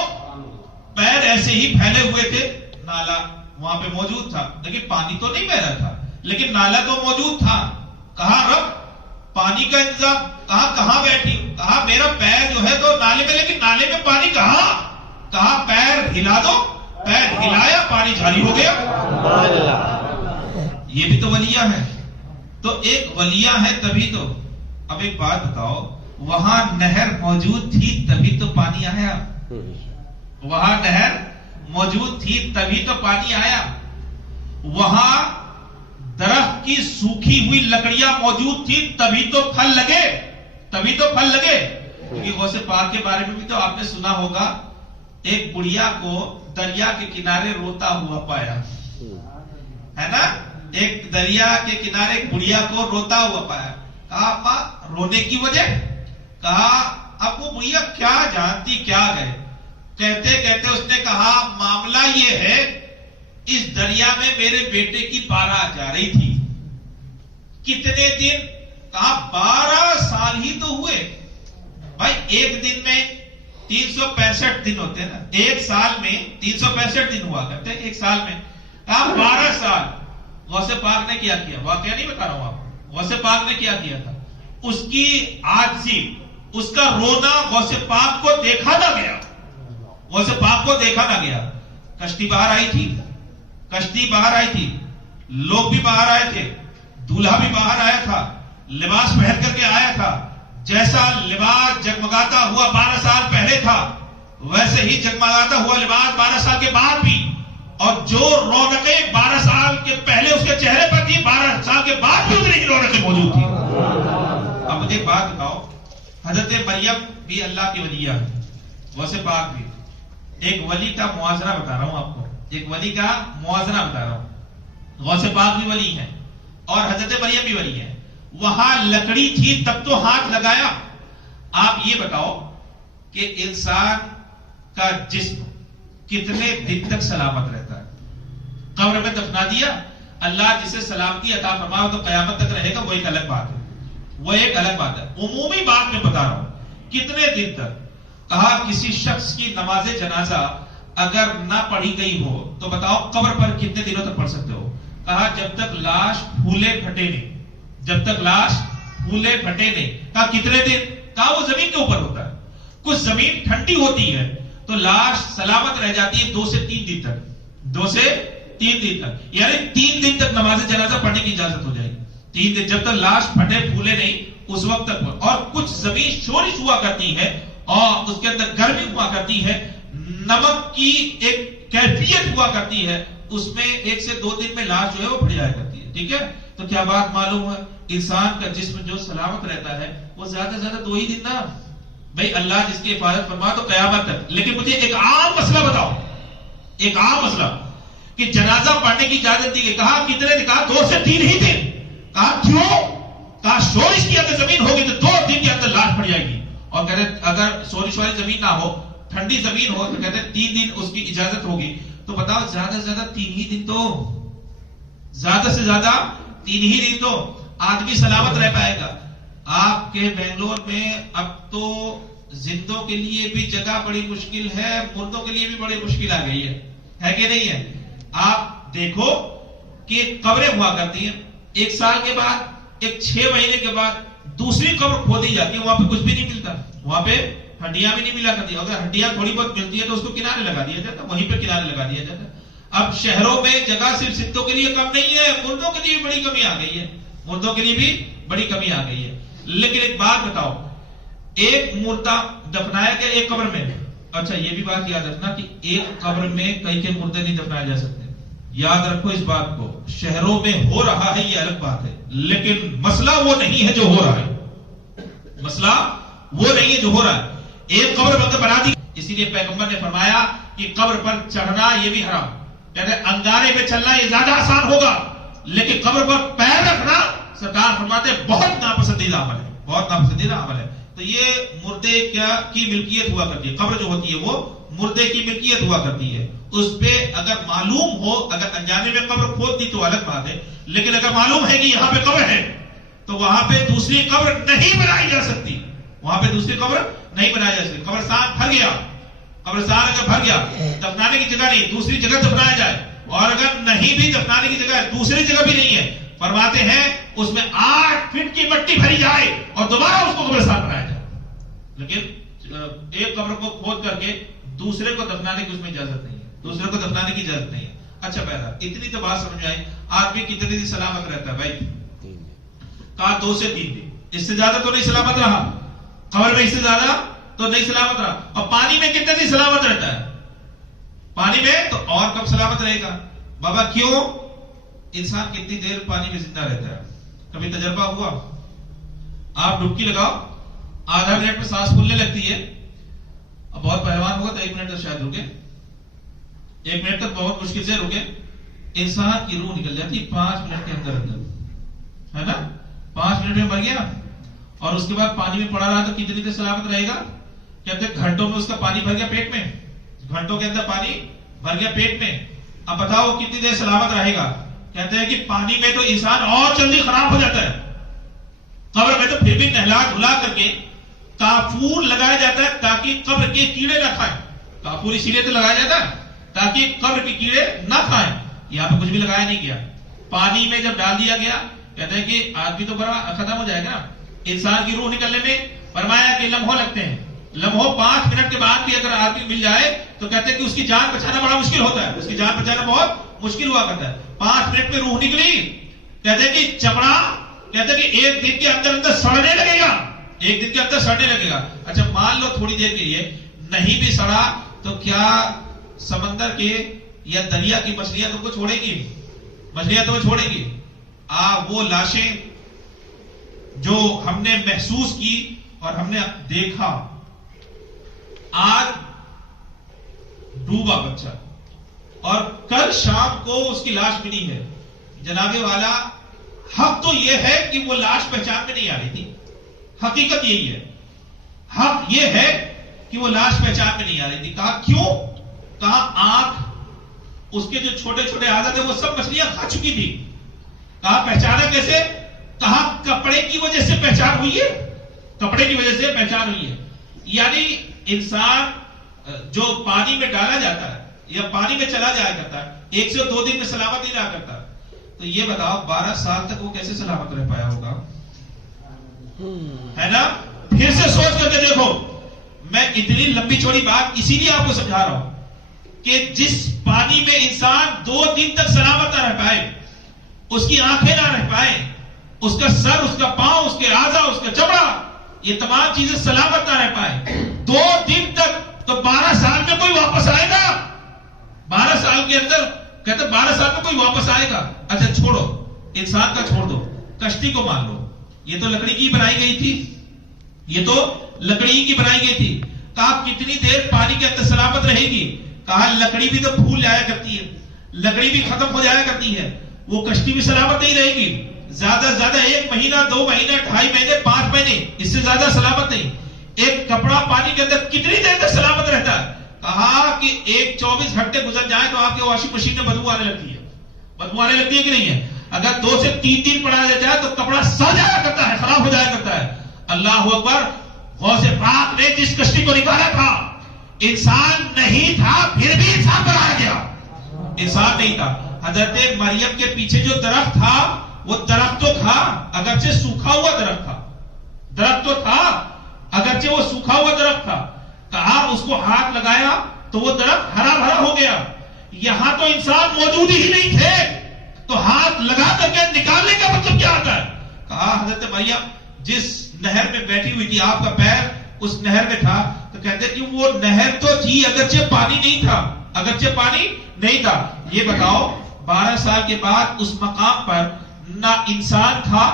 پیر ایسے ہی پھیلے ہوئے تھے, نالا وہاں پہ موجود تھا لیکن پانی تو نہیں بہ رہا تھا, لیکن نالا تو موجود تھا. کہا رب پانی کا انتظام. کہا کہاں بیٹھی؟ کہا میرا پیر جو ہے تو نالے میں, لیکن نالے میں پانی کہاں؟ کہا پیر ہلا دو. پیر ہلایا, پانی جاری ہو گیا. یہ بھی تو ولیہ ہے. تو ایک ولیہ ہے تبھی تو. اب ایک بات بتاؤ, وہاں نہر موجود تھی تبھی تو پانی آیا. وہاں نہر موجود تھی تبھی تو پانی آیا. وہاں درخت کی سوکھی ہوئی لکڑیاں موجود تھی تبھی تو پھل لگے, تبھی تو پھل لگے. کیونکہ غوث پاک کے بارے میں بھی تو آپ نے سنا ہوگا, ایک بڑھیا کو دریا کے کنارے روتا ہوا پایا, ہے نا. ایک دریا کے کنارے ایک بڑھیا کو روتا ہوا پایا. کہا اپا رونے کی وجہ؟ کہا اب وہ بڑھیا کیا جانتی کیا گئے. کہتے کہتے اس نے کہا معاملہ یہ ہے, اس دریا میں میرے بیٹے کی بارات جا رہی تھی. کتنے دن؟ کہا 12 سال ہی تو ہوئے. بھائی ایک دن میں 365 دن ہوتے ہیں نا, ایک سال میں 365 دن ہوا کرتے ہیں ایک سال میں. کہا 12 سال. غوث پاک نے کیا کیا, واقعہ نہیں بتا رہا ہوں آپ کو, غوث پاک نے کیا کیا تھا. اس کی عاجزی, اس کا رونا غوث پاک کو دیکھا نہ گیا, غوث پاک کو دیکھا نہ گیا. کشتی باہر آئی تھی, کشتی باہر آئی تھی, لوگ بھی باہر آئے تھے, دولہا بھی باہر آیا تھا, لباس پہن کر کے آیا تھا. جیسا لباس جگمگاتا ہوا 12 سال پہلے تھا ویسے ہی جگمگاتا ہوا لباس 12 سال کے بعد بھی. اور جو رونقیں 12 سال کے پہلے اس کے چہرے پر تھی 12 سال کے بعد بھی اتنی ہی رونقیں موجود تھی. اب مجھے ایک بات بتاؤ, حضرت مریم بھی اللہ کی ولیہ ہے, غوث پاک بھی. ایک ولی کا موازنہ بتا رہا ہوں آپ کو, ایک ولی کا موازنہ بتا رہا ہوں. غوث پاک بھی ولی ہے اور حضرت مریم بھی ولی ہے. وہاں لکڑی تھی تب تو ہاتھ لگایا. آپ یہ بتاؤ کہ انسان کا جسم کتنے دن تک سلامت رہتا ہے؟ قبر میں دفنا دیا, اللہ جسے سلامتی عطا فرمائے تو قیامت تک رہے گا, وہ ایک الگ بات ہے, وہ ایک الگ بات ہے. عمومی بات میں بتا رہا ہوں کتنے دن تک. کہا کسی شخص کی نماز جنازہ اگر نہ پڑھی گئی ہو تو بتاؤ قبر پر کتنے دنوں تک پڑھ سکتے ہو؟ کہا جب تک لاش پھولے پھٹے نہیں, جب تک لاش پھولے پھٹے نہیں. کہا کتنے دن؟ کہا وہ زمین کے اوپر ہوتا ہے, کچھ زمین ٹھنڈی ہوتی ہے تو لاش سلامت رہ جاتی ہے 2 سے 3 دن تک, 2 سے 3 دن تک. یعنی 3 دن تک نماز جنازہ پڑھنے کی اجازت ہو جائے گی. 3 دن جب تک لاش پھٹے پھولے نہیں اس وقت تک. اور کچھ زمین شورش ہوا کرتی ہے اور اس کے اندر گرمی ہوا کرتی ہے, نمک کی ایک کیفیت ہوا کرتی ہے, اس میں 1 سے 2 دن میں لاش جو ہے وہ پھٹ جایا کرتی ہے. ٹھیک ہے, تو کیا بات معلوم ہے, انسان کا جسم جو سلامت رہتا ہے وہ زیادہ سے زیادہ 2 ہی دن نا. بھئی اللہ جس کی حفاظت فرما تو قیامت تک. لیکن مجھے ایک عام مسئلہ بتاؤ, ایک عام مسئلہ کہ جنازہ پڑھنے کی اجازت دی گئی. کہا کتنے دن؟ کہا 2 سے 3 ہی دن. کہا کیوں؟ کہا شورش کی اگر زمین ہوگی تو 2 دن کے اندر لاش پڑ جائے گی. اور کہتے اگر شورش والی زمین نہ ہو, ٹھنڈی زمین ہو تو کہتے 3 دن اس کی اجازت ہوگی. تو بتاؤ زیادہ سے زیادہ 3 ہی دن, تو زیادہ سے زیادہ 3 ہی دن تو آدمی سلامت رہ پائے گا. آپ کے بنگلور میں اب تو زندوں کے لیے بھی جگہ بڑی مشکل ہے, مردوں کے لیے بھی بڑی مشکل آ گئی ہے کہ نہیں ہے؟ آپ دیکھو کہ قبریں ہوا کرتی ہیں, 1 سال کے بعد, 6 مہینے کے بعد دوسری قبر کھودی جاتی ہے, وہاں پہ کچھ بھی نہیں ملتا, وہاں پہ ہڈیاں بھی نہیں ملا کرتی. اگر ہڈیاں تھوڑی بہت ملتی ہے تو اس کو کنارے لگا دیا جاتا, وہیں پہ کنارے لگا دیا جاتا. اب شہروں میں جگہ صرف زندوں کے لیے کم نہیں ہے, مردوں کے لیے بڑی کمی آ گئی ہے, مردوں کے لیے بھی بڑی کمی آ گئی ہے. لیکن ایک بات بتاؤ ایک مردہ دفنایا گیا ایک قبر میں. اچھا یہ بھی بات یاد رکھنا کہ ایک قبر میں کئی کے مردے نہیں دفنائے جا سکتے. یاد رکھو اس بات کو. شہروں میں ہو رہا ہے یہ الگ بات ہے, لیکن مسئلہ وہ نہیں ہے جو ہو رہا ہے. مسئلہ وہ نہیں ہے جو ہو رہا ہے. ایک قبر بنا دی, اسی لیے پیغمبر نے فرمایا کہ قبر پر چڑھنا یہ بھی حرام. کہتے ہیں انگارے میں چلنا یہ زیادہ آسان ہوگا, لیکن قبر پر پیر رکھنا سرکار فرماتے ہیں بہت ناپسندیدہ عمل ہے, بہت ناپسندیدہ عمل ہے. تو یہ مردے کی ملکیت ہوا کرتی ہے. قبر جو ہوتی ہے وہ مردے کی ملکیت ہوا کرتی ہے. اس پہ اگر معلوم ہو, اگر انجانے میں قبر کھود دی تو الگ بات ہے, لیکن اگر معلوم ہے کہ یہاں پہ قبر ہے تو وہاں پہ دوسری قبر نہیں بنائی جا سکتی. وہاں پہ دوسری قبر نہیں بنائی جا سکتی. قبرستان بھر گیا, قبرستان اگر بھر گیا, دفنانے کی جگہ نہیں, دوسری جگہ دفنایا جائے. اور اگر نہیں بھی دفنانے کی جگہ ہے, دوسری جگہ بھی نہیں ہے, فرماتے ہیں اس میں 8 فٹ کی مٹی بھری جائے اور دوبارہ اس کو قبرستان بنایا جائے. لیکن ایک قبر کو کھود کر کے دوسرے کو دفنانے کی اس میں اجازت نہیں ہے, دوسرے کو دفنانے کی اجازت نہیں ہے. اچھا بہرحال اتنی تو بات سمجھ آئی. آدمی کتنی دن سلامت رہتا ہے بھائی؟ کہا 2 سے 3 دن. اس سے زیادہ تو نہیں سلامت رہا. قبر میں اس سے زیادہ تو نہیں سلامت رہا. اور پانی میں کتنے دن سلامت رہتا ہے؟ پانی میں تو اور کب سلامت رہے گا بابا. کیوں؟ انسان کتنی دیر پانی میں زندہ رہتا ہے؟ کبھی تجربہ ہوا؟ آپ ڈبکی لگاؤ, آدھا منٹ میں سانس پھولنے لگتی ہے. اب بہت پہلوان ہوگا تو 1 منٹ تک شاید رکے, 1 منٹ تک بہت مشکل سے رکے. انسان کی روح نکل جاتی 5 منٹ کے اندر اندر, ہے نا. 5 منٹ میں مر گیا اور اس کے بعد پانی میں پڑا رہا تو کتنی دیر سلامت رہے گا؟ کہتے ہیں گھنٹوں میں اس کا پانی بھر گیا پیٹ میں, گھنٹوں کے اندر پانی بھر گیا پیٹ میں. اب بتاؤ کتنی دیر سلامت رہے گا؟ کہتے ہیں کہ پانی میں تو انسان اور جلدی خراب ہو جاتا ہے. قبر میں تو پھر بھی نہلا دھلا کر کے کافور لگایا جاتا ہے تاکہ قبر کے کیڑے نہ کھائیں. کافور اسی لیے تو لگایا جاتا ہے تاکہ قبر کے کیڑے نہ کھائیں. یہاں پہ کچھ بھی لگایا نہیں گیا. پانی میں جب ڈال دیا گیا, کہتے ہیں کہ آدمی تو بڑا ختم ہو جائے گا. انسان کی روح نکلنے میں فرمایا کہ لمحوں لگتے ہیں. لمحوں 5 منٹ کے بعد بھی اگر آدمی مل جائے تو کہتے ہیں کہ اس کی جان بچانا بڑا مشکل ہوتا ہے. اس کی جان بچانا بہت مشکل ہوا کرتا ہے. 5 منٹ میں روح نکلی, کہتے ہیں کہ چمڑا, کہتے ہیں کہ 1 دن کے اندر اندر سڑنے لگے گا, 1 دن کے اندر سڑنے لگے گا. اچھا مان لو تھوڑی دیر کے لیے نہیں بھی سڑا تو کیا سمندر کے یا دریا کی مچھلیاں تم کو چھوڑے گی؟ مچھلیاں تمہیں چھوڑے گی؟ وہ لاشیں جو ہم نے محسوس کی اور ہم نے دیکھا, آج ڈوبا بچہ اور کل شام کو اس کی لاش ملی ہے. جناب والا حق تو یہ ہے کہ وہ لاش پہچان میں نہیں آ رہی تھی. حقیقت یہی ہے, حق یہ ہے کہ وہ لاش پہچان میں نہیں آ رہی تھی. کہا کیوں؟ کہا آنکھ, اس کے جو چھوٹے چھوٹے عادت ہے وہ سب مچھلیاں کھا چکی تھی. کہا پہچانا کیسے؟ کہا کپڑے کی وجہ سے پہچان ہوئی ہے, کپڑے کی وجہ سے پہچان ہوئی ہے. یعنی انسان جو پانی میں ڈالا جاتا ہے یا پانی میں چلا جایا کرتا ہے 1 سے 2 دن میں سلامت نہیں رہا کرتا. تو یہ بتاؤ 12 سال تک وہ کیسے سلامت رہ پایا ہوگا؟ ہے نا. پھر سے سوچ کر کے دیکھو. میں اتنی لمبی چوڑی بات اسی لیے آپ کو سمجھا رہا ہوں کہ جس پانی میں انسان 2 دن تک سلامت نہ رہ پائے, اس کی آنکھیں نہ رہ پائے, اس کا سر, اس کا پاؤں, اس کے اعضاء, اس کا چمڑا, یہ تمام چیزیں سلامت نہ رہ پائے 2 دن تک, تو 12 سال میں کوئی واپس آئے گا؟ 12 سال کے اندر, کہتے 12 سال میں کوئی واپس آئے گا؟ اچھا چھوڑو, انسان کا چھوڑ دو, کشتی کو مان لو. یہ تو لکڑی کی بنائی گئی تھی, یہ تو لکڑی کی بنائی گئی تھی. کہا کتنی دیر پانی کے اندر سلامت رہے گی؟ کہا لکڑی بھی تو پھول جایا کرتی ہے, لکڑی بھی ختم ہو جایا کرتی ہے, وہ کشتی بھی سلامت نہیں رہے گی. زیادہ سے زیادہ 1 مہینہ, 2 مہینہ, 2.5 مہینے, 5 مہینے, اس سے زیادہ سلامت نہیں. ایک کپڑا پانی کے اندر کتنی دیر تک سلامت رہتا ہے؟ کہا کہ 24 گھنٹے گزر جائے تو آپ کے واشنگ مشین میں بدبو آنے لگتی ہے. بدبو آنے لگتی ہے کہ نہیں ہے؟ اگر 2 سے 3 دن پڑا جائے تو کپڑا سڑ جایا کرتا ہے, خراب ہو جایا کرتا ہے. اللہ اکبر. غوث پاک نے جس کشتی کو نکالا تھا انسان نہیں تھا, پھر بھی انسان بنایا گیا. انسان نہیں تھا. حضرت مریم کے پیچھے جو درخت تھا وہ درخت تو تھا, اگرچہ سوکھا ہوا درخت تھا, درخت تو تھا اگرچہ وہ سوکھا ہوا درخت تھا. کہا اس کو ہاتھ لگایا تو وہ درخت ہرا بھرا ہو گیا. یہاں تو انسان موجود ہی نہیں تھے, تو ہاتھ لگا کر کے نکالنے کا مطلب کیا آتا ہے؟ کہا حضرت مریم جس نہر میں بیٹھی ہوئی تھی آپ کا پیر اس نہر میں تھا تو کہتے کہ وہ نہر تو تھی اگرچہ پانی نہیں تھا، اگرچہ پانی نہیں تھا. یہ بتاؤ 12 سال کے بعد اس مقام پر نہ انسان تھا،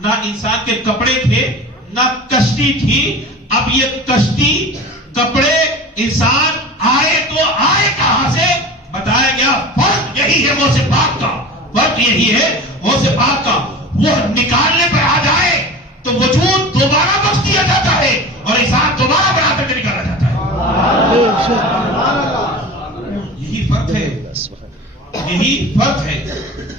نہ انسان کے کپڑے تھے، نہ کشتی تھی. اب یہ کشتی، کپڑے، انسان آئے تو آئے کہاں سے؟ بتایا گیا فرق یہی ہے غوث پاک کا، فرق یہی ہے غوث پاک کا. وہ نکالنے پر آ جائے تو وجود دوبارہ بخش دیا جاتا ہے اور انسان دوبارہ بنا کر کے نکالا جاتا ہے. یہی فرق ہے، یہی فرق ہے.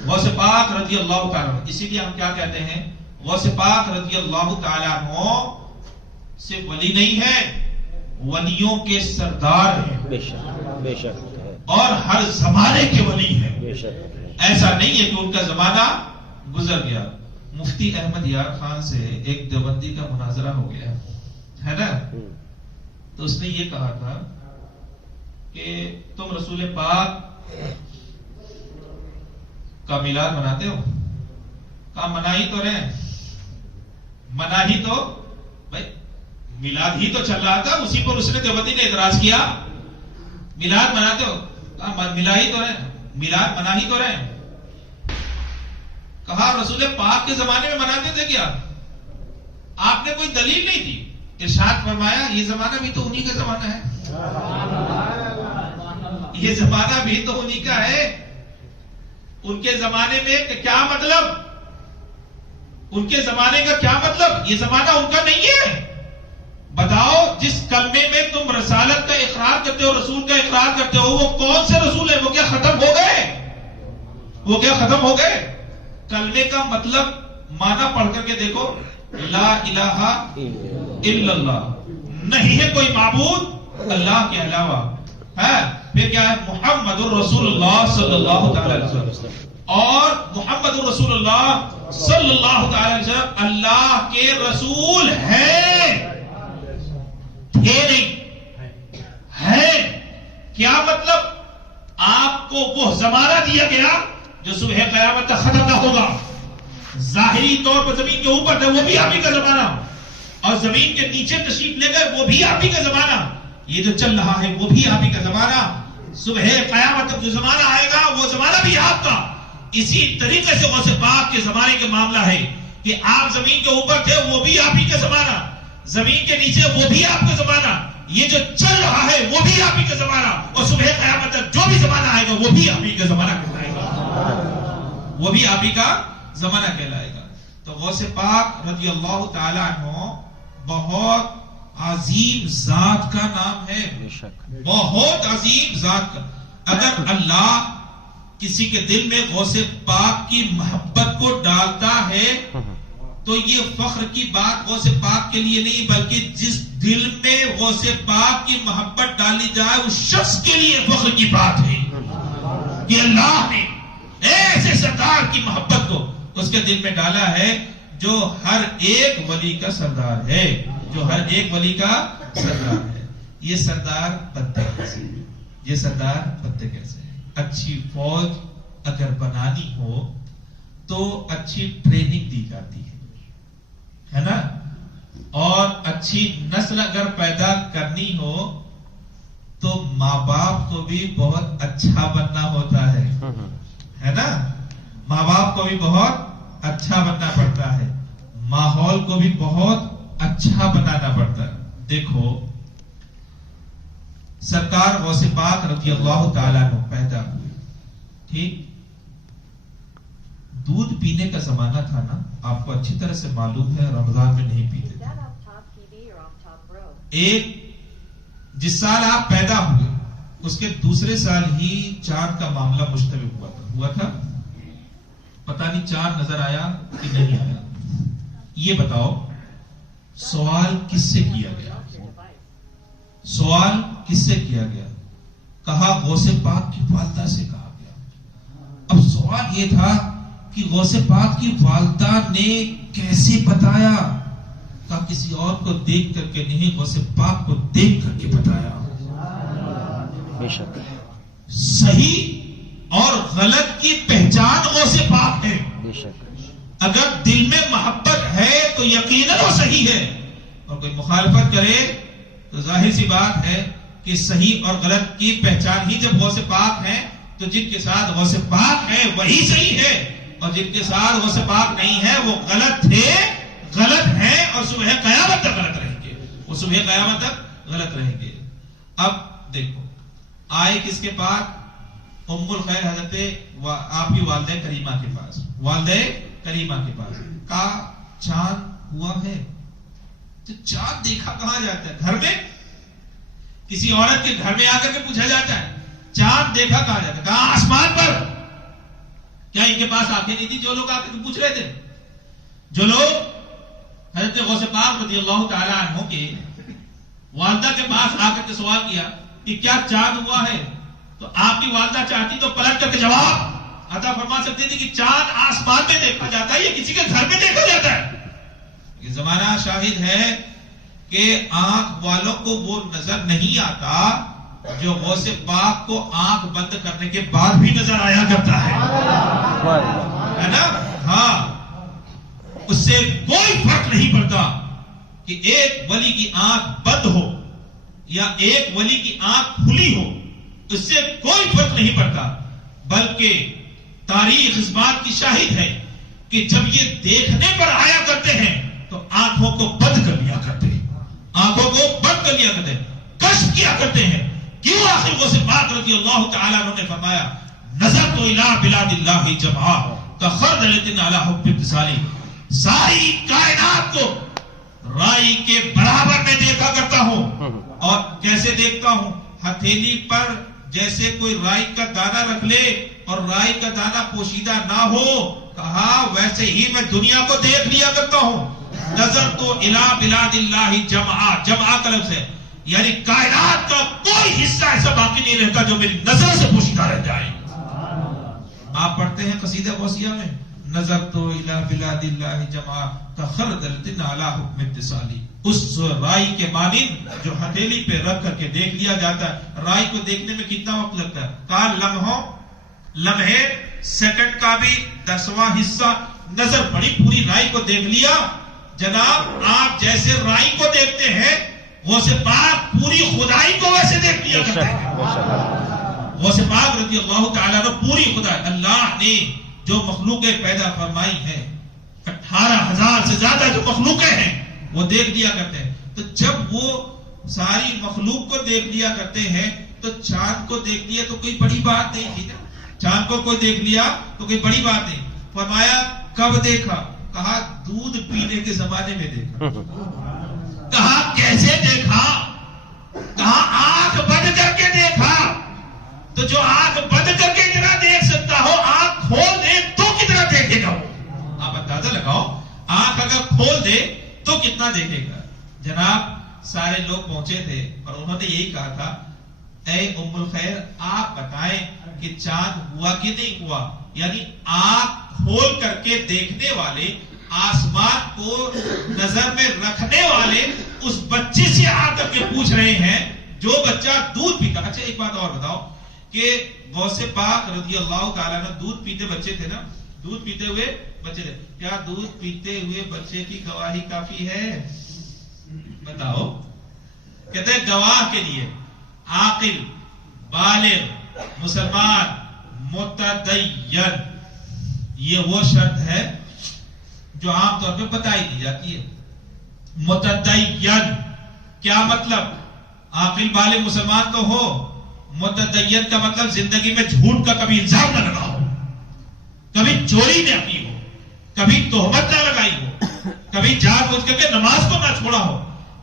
غوث پاک رضی اللہ تعالیٰ عنہ، اسی لیے ہم کیا کہتے ہیں؟ غوث پاک رضی اللہ تعالیٰ عنہ صرف ولی نہیں ہے، ولیوں کے سردار ہیں. بے شک، بے شک، اور ہر زمانے کے ولی ہیں. بے شک. ایسا نہیں ہے کہ ان کا زمانہ گزر گیا. مفتی احمد یار خان سے ایک دیوبندی کا مناظرہ ہو گیا ہے نا، تو اس نے یہ کہا تھا کہ تم رسول پاک کا میلاد مناتے ہو؟ کہا منا ہی تو رہے، منا ہی تو بھائی میلاد ہی تو چل رہا تھا، اسی پر اس نے دیوبندی نے اعتراض کیا. میلاد مناتے ہو؟ کہا ملا ہی تو رہے، میلاد منا ہی تو رہے. کہا رسول پاک کے زمانے میں مناتے تھے کیا؟ آپ نے کوئی دلیل نہیں دی. ارشاد فرمایا یہ زمانہ بھی تو انہی کا زمانہ ہے، یہ زمانہ بھی تو انہی کا ہے. ان کے زمانے میں کیا مطلب؟ ان کے زمانے کا کیا مطلب؟ یہ زمانہ ان کا نہیں ہے. بتاؤ جس کلمے میں تم رسالت کا اقرار کرتے ہو، رسول کا اقرار کرتے ہو، وہ کون سے رسول ہیں؟ وہ کیا ختم ہو گئے؟ وہ کیا ختم ہو گئے؟ کلمے کا مطلب معنی پڑھ کر کے دیکھو، لا الہ الا اللہ، نہیں ہے کوئی معبود اللہ کے علاوہ. پھر کیا ہے؟ محمد الرسول اللہ صلی اللہ تعالی علیہ وسلم. اور محمد الرسول اللہ صلی اللہ تعالی علیہ وسلم اللہ کے رسول ہیں، تھے نہیں، ہے. کیا مطلب؟ آپ کو وہ زمانہ دیا گیا جو صبح قیامت تک ختم نہ ہوگا. ظاہری طور پر زمین کے اوپر تھے، وہ بھی آپ ہی کا زمانہ، اور زمین کے نیچے تشریف لے گئے، وہ بھی آپ ہی کا زمانہ. یہ جو چل رہا ہے وہ بھی آپ ہی کا زمانہ. صبح قیامت تک جو زمانہ آئے گا وہ زمانہ بھی آپ کا. اسی طریقے سے غوث پاک کے زمانے کا معاملہ ہے کہ آپ زمین کے اوپر تھے، وہ بھی آپ ہی کا زمانہ، زمین کے نیچے وہ بھی آپ کا زمانہ. یہ جو چل رہا ہے وہ بھی آپ ہی کا زمانہ، اور صبح قیامت تک جو بھی زمانہ آئے گا وہ بھی آپ ہی کا زمانہ کہلائے گا، وہ بھی آپ ہی کا زمانہ کہلائے گا. تو غوث پاک رضی اللہ تعالی عنہ بہت عظیم ذات کا نام ہے، بہت عظیم ذات کا. اگر اللہ کسی کے دل میں غوث پاک کی محبت کو ڈالتا ہے تو یہ فخر کی بات غوث پاک کے لیے نہیں، بلکہ جس دل میں غوث پاک کی محبت ڈالی جائے اس شخص کے لیے فخر کی بات ہے کہ اللہ نے ایسے سردار کی محبت کو اس کے دل میں ڈالا ہے جو ہر ایک ولی کا سردار ہے، جو ہر ایک ولی کا سردار ہے. یہ سردار بنتے کیسے؟ یہ سردار بنتے کیسے؟ اچھی فوج اگر بنانی ہو تو اچھی ٹریننگ دی جاتی ہے نا، اور اچھی نسل اگر پیدا کرنی ہو تو ماں باپ کو بھی بہت اچھا بننا ہوتا ہے نا، ماں باپ کو بھی بہت اچھا بننا پڑتا ہے، ماحول کو بھی بہت اچھا بنانا پڑتا ہے. دیکھو سرکار غوث پاک رضی اللہ تعالیٰ عنہ پیدا ہوئے، ٹھیک، دودھ پینے کا زمانہ تھا نا، آپ کو اچھی طرح سے معلوم ہے، رمضان میں نہیں پیتے تھے. ایک جس سال آپ پیدا ہوئے اس کے دوسرے سال ہی چاند کا معاملہ مشتبہ ہوا تھا. پتہ نہیں چاند نظر آیا کہ نہیں آیا. یہ بتاؤ سوال کس سے کیا گیا؟ سوال کس سے کیا گیا؟ کہا غوث پاک کی والدہ سے کہا گیا. اب سوال یہ تھا کہ غوث پاک کی والدہ نے کیسے بتایا؟ کہا کسی اور کو دیکھ کر کے نہیں، غوث پاک کو دیکھ کر کے بتایا. بے شک صحیح اور غلط کی پہچان غوث پاک ہے. بے شک اگر دل میں محبت ہے تو یقیناً وہ صحیح ہے. اور کوئی مخالفت کرے تو ظاہر سی بات ہے کہ صحیح اور غلط کی پہچان ہی جب غوث پاک ہے تو جن کے ساتھ غوث پاک ہے وہی صحیح ہے، اور جن کے ساتھ غوث پاک نہیں ہے وہ غلط تھے، غلط ہیں، اور صبح قیامت تک غلط رہیں گے، وہ صبح قیامت تک غلط رہیں گے۔ اب دیکھو آئے کس کے پاس؟ ام الخیر حضرت آپ کی والدہ کریمہ کے پاس، والدہ کریمہ کے پاس کہا چاند ہوا ہے، تو چاند دیکھا کہاں جاتا ہے؟ گھر میں کسی عورت کے گھر میں آ کر کے پوچھا جاتا ہے چاند دیکھا کہاں جاتا ہے؟ کہاں آسمان پر۔ کیا ان کے پاس آنکھیں نہیں تھی جو لوگ آ کے پوچھ رہے تھے؟ جو لوگ حضرت غوث پاک رضی اللہ تعالی عنہ کے والدہ کے پاس آ کر کے سوال کیا کہ کیا چاند ہوا ہے، تو آپ کی والدہ چاہتی تو پلٹ کر کے جواب عطا فرما سکتی تھی کہ چاند آسمان میں دیکھا جاتا ہے یا کسی کے گھر میں دیکھا جاتا ہے۔ یہ زمانہ شاہد ہے کہ آنکھ والوں کو وہ نظر نہیں آتا جو غوث پاک کو آنکھ بند کرنے کے بعد بھی نظر آیا کرتا ہے نا؟ ہاں، اس سے کوئی فرق نہیں پڑتا کہ ایک ولی کی آنکھ بند ہو یا ایک ولی کی آنکھ کھلی ہو، اس سے کوئی فرق نہیں پڑتا، بلکہ تاریخ اس بات کی شاہد ہے کہ جب یہ دیکھنے پر آیا کرتے ہیں تو آنکھوں کو بند کر لیا کرتے ہیں، آنکھوں کو بند کر لیا کرتے ہیں، کشف کیا کرتے ہیں۔ کیوں؟ آخر غوث پاک رضی اللہ تعالیٰ عنہ نے فرمایا نظر تو الہ بلاد اللہ جمعا کخردلۃ علی حب اتصالی، ساری کائنات کو رائی کے برابر میں دیکھا کرتا ہوں، اور کیسے دیکھتا ہوں؟ ہتھیلی پر جیسے کوئی رائی کا دانہ رکھ لے اور رائی کا دانہ پوشیدہ نہ ہو، کہا ویسے ہی میں دنیا کو دیکھ لیا کرتا ہوں۔ نظر تو الہ بلاد اللہ جمعا، جمعا کا لفظ ہے یعنی کائنات کا کوئی حصہ ایسا باقی نہیں رہتا جو میری نظر سے پوشیدہ رہ جائے۔ آپ پڑھتے ہیں قصیدہ غوثیہ میں نظر تو الہ بلاد اللہ جمعا کخردلۃ علی حکم اتصالی، اس رائی کے مانند جو ہتھیلی پہ رکھ کر کے دیکھ لیا جاتا ہے۔ رائی کو دیکھنے میں کتنا وقت لگتا ہے؟ کہا لمحے سیکنڈ کا بھی 10واں حصہ، نظر بڑی پوری رائی کو دیکھ لیا۔ جناب آپ جیسے رائی کو دیکھتے ہیں غوث پاک پوری خدائی کو ویسے دیکھ لیا کرتے ہیں۔ غوث پاک رضی اللہ تعالیٰ نے پوری خدائی، اللہ نے جو مخلوقیں پیدا فرمائی ہیں 18,000 سے زیادہ جو مخلوقیں ہیں وہ دیکھ لیا کرتے ہیں۔ تو جب وہ ساری مخلوق کو دیکھ لیا کرتے ہیں تو چاند کو دیکھ لیا تو کوئی بڑی بات نہیں تھی نا، چاند کو کوئی دیکھ لیا تو کوئی بڑی بات نہیں۔ فرمایا کب دیکھا؟ کہا دودھ پینے کے زمانے میں دیکھا۔ کہا کیسے دیکھا؟ کہا آنکھ بند کر کے دیکھا۔ تو جو آنکھ بند کر کے اتنا دیکھ سکتا ہو، آنکھ کھول دے تو کتنا دیکھے گا وہ؟ آپ اندازہ لگاؤ، آنکھ اگر کھول دے تو کتنا دیکھے گا؟ جناب سارے لوگ پہنچے تھے اور انہوں نے یہی کہا تھا اے ام الخیر آپ بتائیں کہ چاند ہوا کہ نہیں ہوا؟ یعنی آنکھ کھول کر کے دیکھنے والے، آسمان کو نظر میں رکھنے والے اس بچے سے آ کر کے پوچھ رہے ہیں جو بچہ دودھ پیتا۔ اچھا ایک بات اور بتاؤ کہ غوث پاک رضی اللہ تعالیٰ نے دودھ پیتے بچے تھے نا، دودھ پیتے ہوئے بچے تھے، کیا دودھ پیتے ہوئے بچے کی گواہی کافی ہے؟ بتاؤ۔ کہتے ہیں گواہ کے لیے عاقل، بالغ، مسلمان، متدین، یہ وہ شرط ہے جو عام طور پہ بتائی دی جاتی ہے۔ متدین کیا مطلب؟ عاقل بالغ مسلمان تو ہو، متدین کا مطلب زندگی میں جھوٹ کا کبھی الزام نہ لگا ہو، کبھی چوری نہ کی ہو، کبھی تہمت نہ لگائی ہو، کبھی جان بوجھ کر کے نماز کو نہ چھوڑا ہو،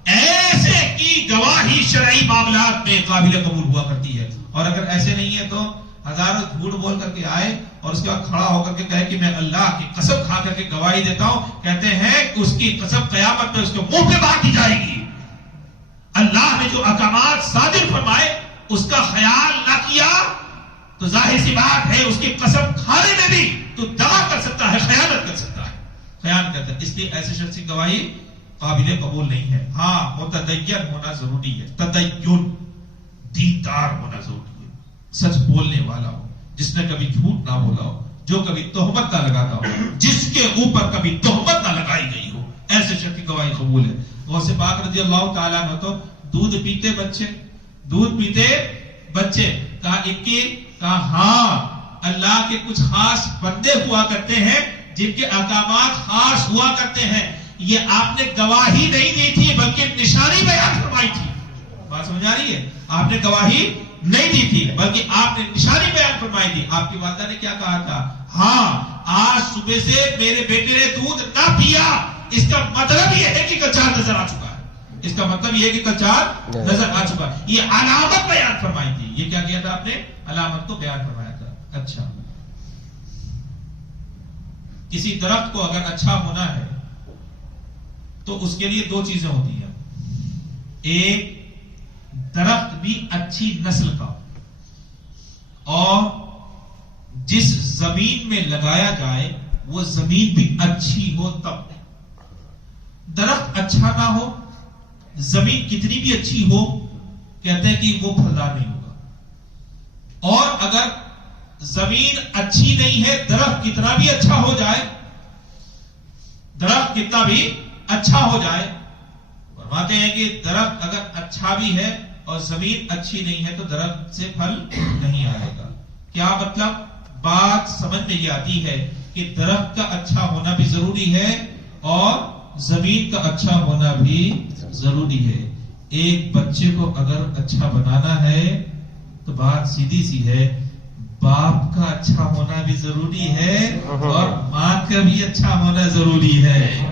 ایسے کی گواہی شرعی معاملات میں قابل قبول ہوا کرتی ہے۔ اور اگر ایسے نہیں ہے تو ہزاروں جھوٹ بول کر کے آئے اور اس کے بعد کھڑا ہو کر کے کہے کہ میں اللہ کی قسم کھا کر کے گواہی دیتا ہوں، کہتے ہیں کہ اس کی قسم قیامت میں اس کے منہ پہ بانٹی جائے گی۔ اللہ نے جو احکامات صادر فرمائے اس کا خیال نہ کیا تو ظاہر سی بات ہے اس کی قسم کھانے میں بھی تو دغا کر سکتا ہے، خیانت کر سکتا ہے، خیانت کرتا ہے۔ اس لیے ایسے شخص کی گواہی قابل قبول نہیں ہے۔ ہاں متدین ہونا ضروری ہے، تدین دیندار ہونا ضروری ہے، سچ بولنے والا ہو، جس نے کبھی جھوٹ نہ بولا ہو، جو کبھی تہمت نہ لگاتا ہو، جس کے اوپر کبھی تہمت نہ لگائی گئی ہو، ایسے شخص کی گواہی قبول ہے۔ غوث پاک رضی اللہ تعالیٰ عنہ تو دودھ پیتے بچے کہا ہاں اللہ کے کچھ خاص بندے ہوا کرتے ہیں جن کے احکامات خاص ہوا کرتے ہیں. یہ آپ نے گواہی نہیں دی تھی بلکہ نشانی بیان فرمائی تھی. بات سمجھ آ رہی ہے؟ آپ نے گواہی نہیں دی تھی بلکہ آپ نے نشانی بیان فرمائی تھی. آپ کی والدہ نے کیا کہا تھا؟ ہاں آج صبح سے میرے بیٹے نے دودھ نہ پیا، اس کا مطلب یہ ہے کہ کل چار نظر آ چکا ہے. اس کا مطلب یہ ہے کہ کل چار نظر آ چکا ہے. یہ علامت بیان فرمائی تھی. یہ کیا کیا تھا آپ نے؟ علامت کو بیان فرمایا تھا. اچھا، کسی درخت کو اگر اچھا ہونا ہے تو اس کے لیے دو چیزیں ہوتی ہیں. ایک درخت بھی اچھی نسل کا، اور جس زمین میں لگایا جائے وہ زمین بھی اچھی ہو. تب درخت اچھا نہ ہو، زمین کتنی بھی اچھی ہو، کہتے ہیں کہ وہ پھلدار نہیں ہوگا. اور اگر زمین اچھی نہیں ہے، درخت کتنا بھی اچھا ہو جائے، درخت کتنا بھی اچھا ہو جائے، فرماتے ہیں کہ درخت اگر اچھا بھی ہے اور زمین اچھی نہیں ہے تو درخت سے پھل نہیں آئے گا. کیا مطلب؟ بات سمجھ میں یہ آتی ہے کہ درخت کا اچھا ہونا بھی ضروری ہے اور زمین کا اچھا ہونا بھی ضروری ہے. ایک بچے کو اگر اچھا بنانا ہے تو بات سیدھی سی ہے، باپ کا اچھا ہونا بھی ضروری ہے اور ماں کا بھی اچھا ہونا ضروری ہے.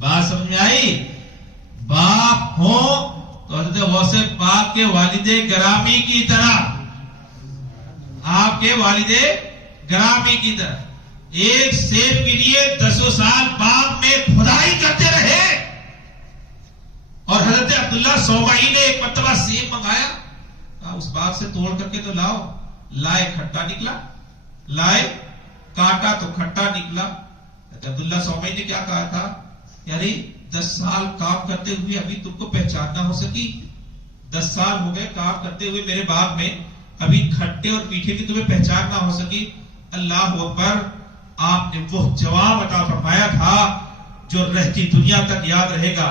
بات سمجھ آئی؟ باپ ہو تو حضرت غوث پاک کے والد گرامی کی طرح، آپ کے والد گرامی کی طرح ایک سیب کے لیے 10 سال باغ میں کھدائی کرتے رہے. اور حضرت عبداللہ صوبائی نے ایک مرتبہ سیب منگایا، کہا اس باغ سے توڑ کر کے تو لاؤ. لائے کھٹا نکلا، لائے کاٹا تو کھٹا نکلا. عبداللہ صوبائی نے کیا کہا تھا؟ یعنی 10 سال کام کرتے ہوئے ابھی تم کو پہچان نہ ہو سکی؟ 10 سال ہو گئے کام کرتے ہوئے میرے باغ میں، ابھی کھٹے اور میٹھے کی تمہیں پہچان نہ ہو سکی؟ اللہ اکبر. آپ نے وہ جواب عطا فرمایا تھا جو رہتی دنیا تک یاد رہے گا.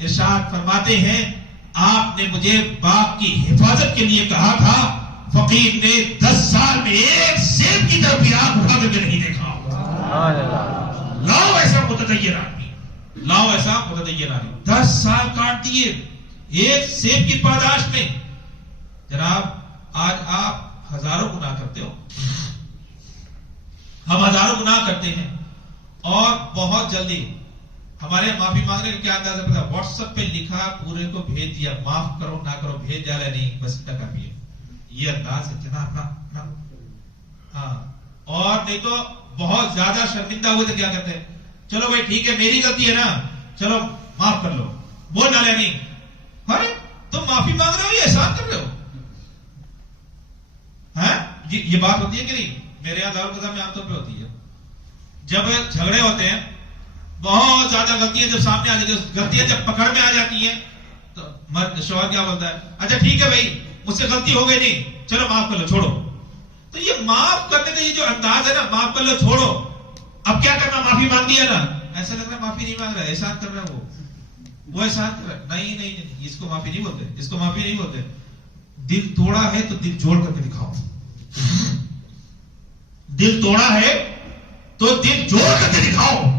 ارشاد فرماتے ہیں آپ نے مجھے باغ کی حفاظت کے لیے کہا تھا، فقیر نے 10 سال میں ایک سیب کی طرف بھی آنکھ اٹھا کر کے نہیں دیکھا. لاؤ ایسا متدین آدمی، لاؤ ایسا متدین آدمی. 10 سال کاٹ دیے ایک سیب کی پاداش میں. جناب آج آپ ہزاروں گناہ کرتے ہو، ہم ہزاروں گناہ کرتے ہیں اور بہت جلدی ہمارے معافی مانگنے کا کیا انداز ہے پتا؟ واٹس ایپ پہ لکھا، پورے کو بھیج دیا، معاف کرو نہ کرو بھیج دیا نہیں، بس اتنا کافی ہے. یہ انداز ہے جناب. ہاں، اور نہیں تو بہت زیادہ شرمندہ ہوئے تو کیا کرتے ہیں؟ چلو بھائی ٹھیک ہے میری غلطی ہے نا، چلو معاف کر لو، بول ڈالے نہیں. ارے تم معافی مانگ رہے ہو یا احسان کر رہے ہو؟ یہ بات ہوتی ہے کہ نہیں؟ میرے یہاں دارالقضا میں عام طور پہ ہوتی ہے. جب جھگڑے ہوتے ہیں، بہت زیادہ غلطیاں جب سامنے آ جاتی ہیں، غلطیاں جب پکڑ میں آ جاتی ہیں تو مرد شوہر کیا بولتا ہے؟ اچھا ٹھیک ہے بھائی مجھ سے غلطی ہو گئی نہیں، چلو معاف کر لو، چھوڑو. تو یہ معاف کرنے کا یہ جو انداز ہے نا، معاف کر لو چھوڑو، اب کیا کرنا؟ معافی مانگ لیا نا، ایسا لگ رہا ہے معافی نہیں مانگ رہا ہے، احسان کر رہا ہے. وہ احسان کر رہا ہے. نہیں، اس کو معافی نہیں بولتے، اس کو معافی نہیں بولتے. دل توڑا ہے تو دل جوڑ کر کے دکھاؤ. دل توڑا ہے تو دل جوڑ کر کے دکھاؤ.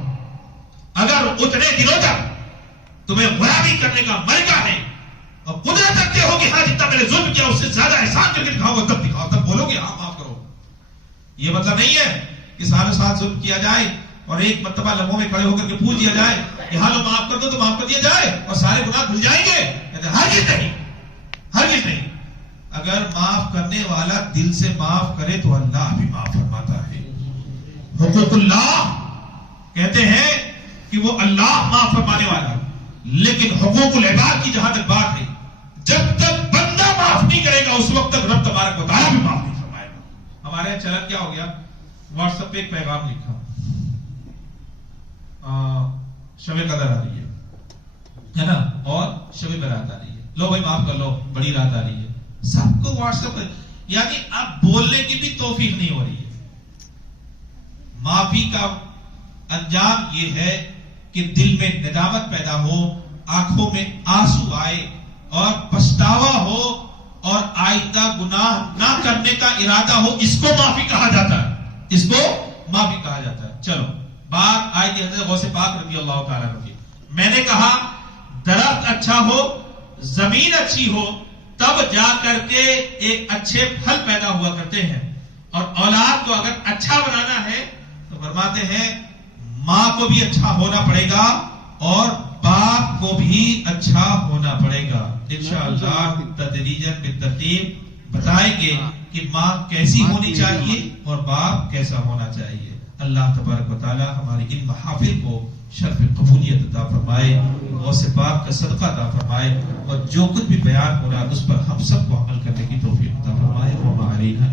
اگر اتنے دنوں تک تمہیں غلامی کرنے کا ملکہ ہے اور قدرت رکھتے ہو کہ ہاں جتنا میں نے ظلم کیا اس سے زیادہ احسان کر کے دکھاؤ گا، تب دکھاؤ، تب بولو گے ہاں معاف کرو. یہ مطلب نہیں ہے کہ سالوں سال ظلم کیا جائے اور ایک مرتبہ لمحوں میں کھڑے ہو کر کے پوچھ دیا جائے کہ ہاں لو معاف کر دو تو معاف کر دیا جائے اور سارے گناہ دھل جائیں گے. ہرگز نہیں، ہرگز نہیں. اگر معاف کرنے والا دل سے معاف کرے تو اللہ بھی معاف فرماتا ہے. حقوق اللہ کہتے ہیں کہ وہ اللہ معاف فرمانے والا ہے، لیکن حقوق العباد کی جہاں تک بات ہے، جب تک بندہ معاف نہیں کرے گا اس وقت تک رب تبارک و تعالیٰ بھی معاف نہیں فرمائے گا. ہمارے یہاں چلن کیا ہو گیا؟ واٹس ایپ پہ ایک پیغام لکھا، شب قدر آ رہی ہے نا، اور شب برات آ رہی ہے، لو بھائی معاف کر لو، بڑی رات آ رہی ہے. سب کو واٹس ایپ پہ، یعنی اب بولنے کی بھی توفیق نہیں ہو رہی ہے. معافی کا انجام یہ ہے کہ دل میں ندامت پیدا ہو آنکھوں میں آنسو آئے اور پچھتاوا ہو اور آئندہ گناہ نہ کرنے کا ارادہ ہو، اس کو معافی کہا جاتا ہے، اس کو معافی کہا جاتا ہے۔ چلو بات آئی کہ حضرت غوث پاک رضی اللہ تعالیٰ عنہ کی، میں نے کہا درخت اچھا ہو، زمین اچھی ہو، تب جا کر کے ایک اچھے پھل پیدا ہوا کرتے ہیں، اور اولاد کو اگر اچھا بنانا ہے تو فرماتے ہیں ماں کو بھی اچھا ہونا پڑے گا اور باپ کو بھی اچھا ہونا پڑے گا۔ انشاءاللہ تدریجاً بالترتیب بتائیں گے کہ ماں کیسی ہونی چاہیے اور باپ کیسا ہونا چاہیے۔ اللہ تبارک و تعالی ہمارے ان محافل کو شرف قبولیت عطا فرمائے، غوث پاک کا صدقہ عطا فرمائے، اور جو کچھ بھی بیان ہو رہا ہے اس پر ہم سب کو عمل کرنے کی توفیق عطا فرمائے۔ وما علینا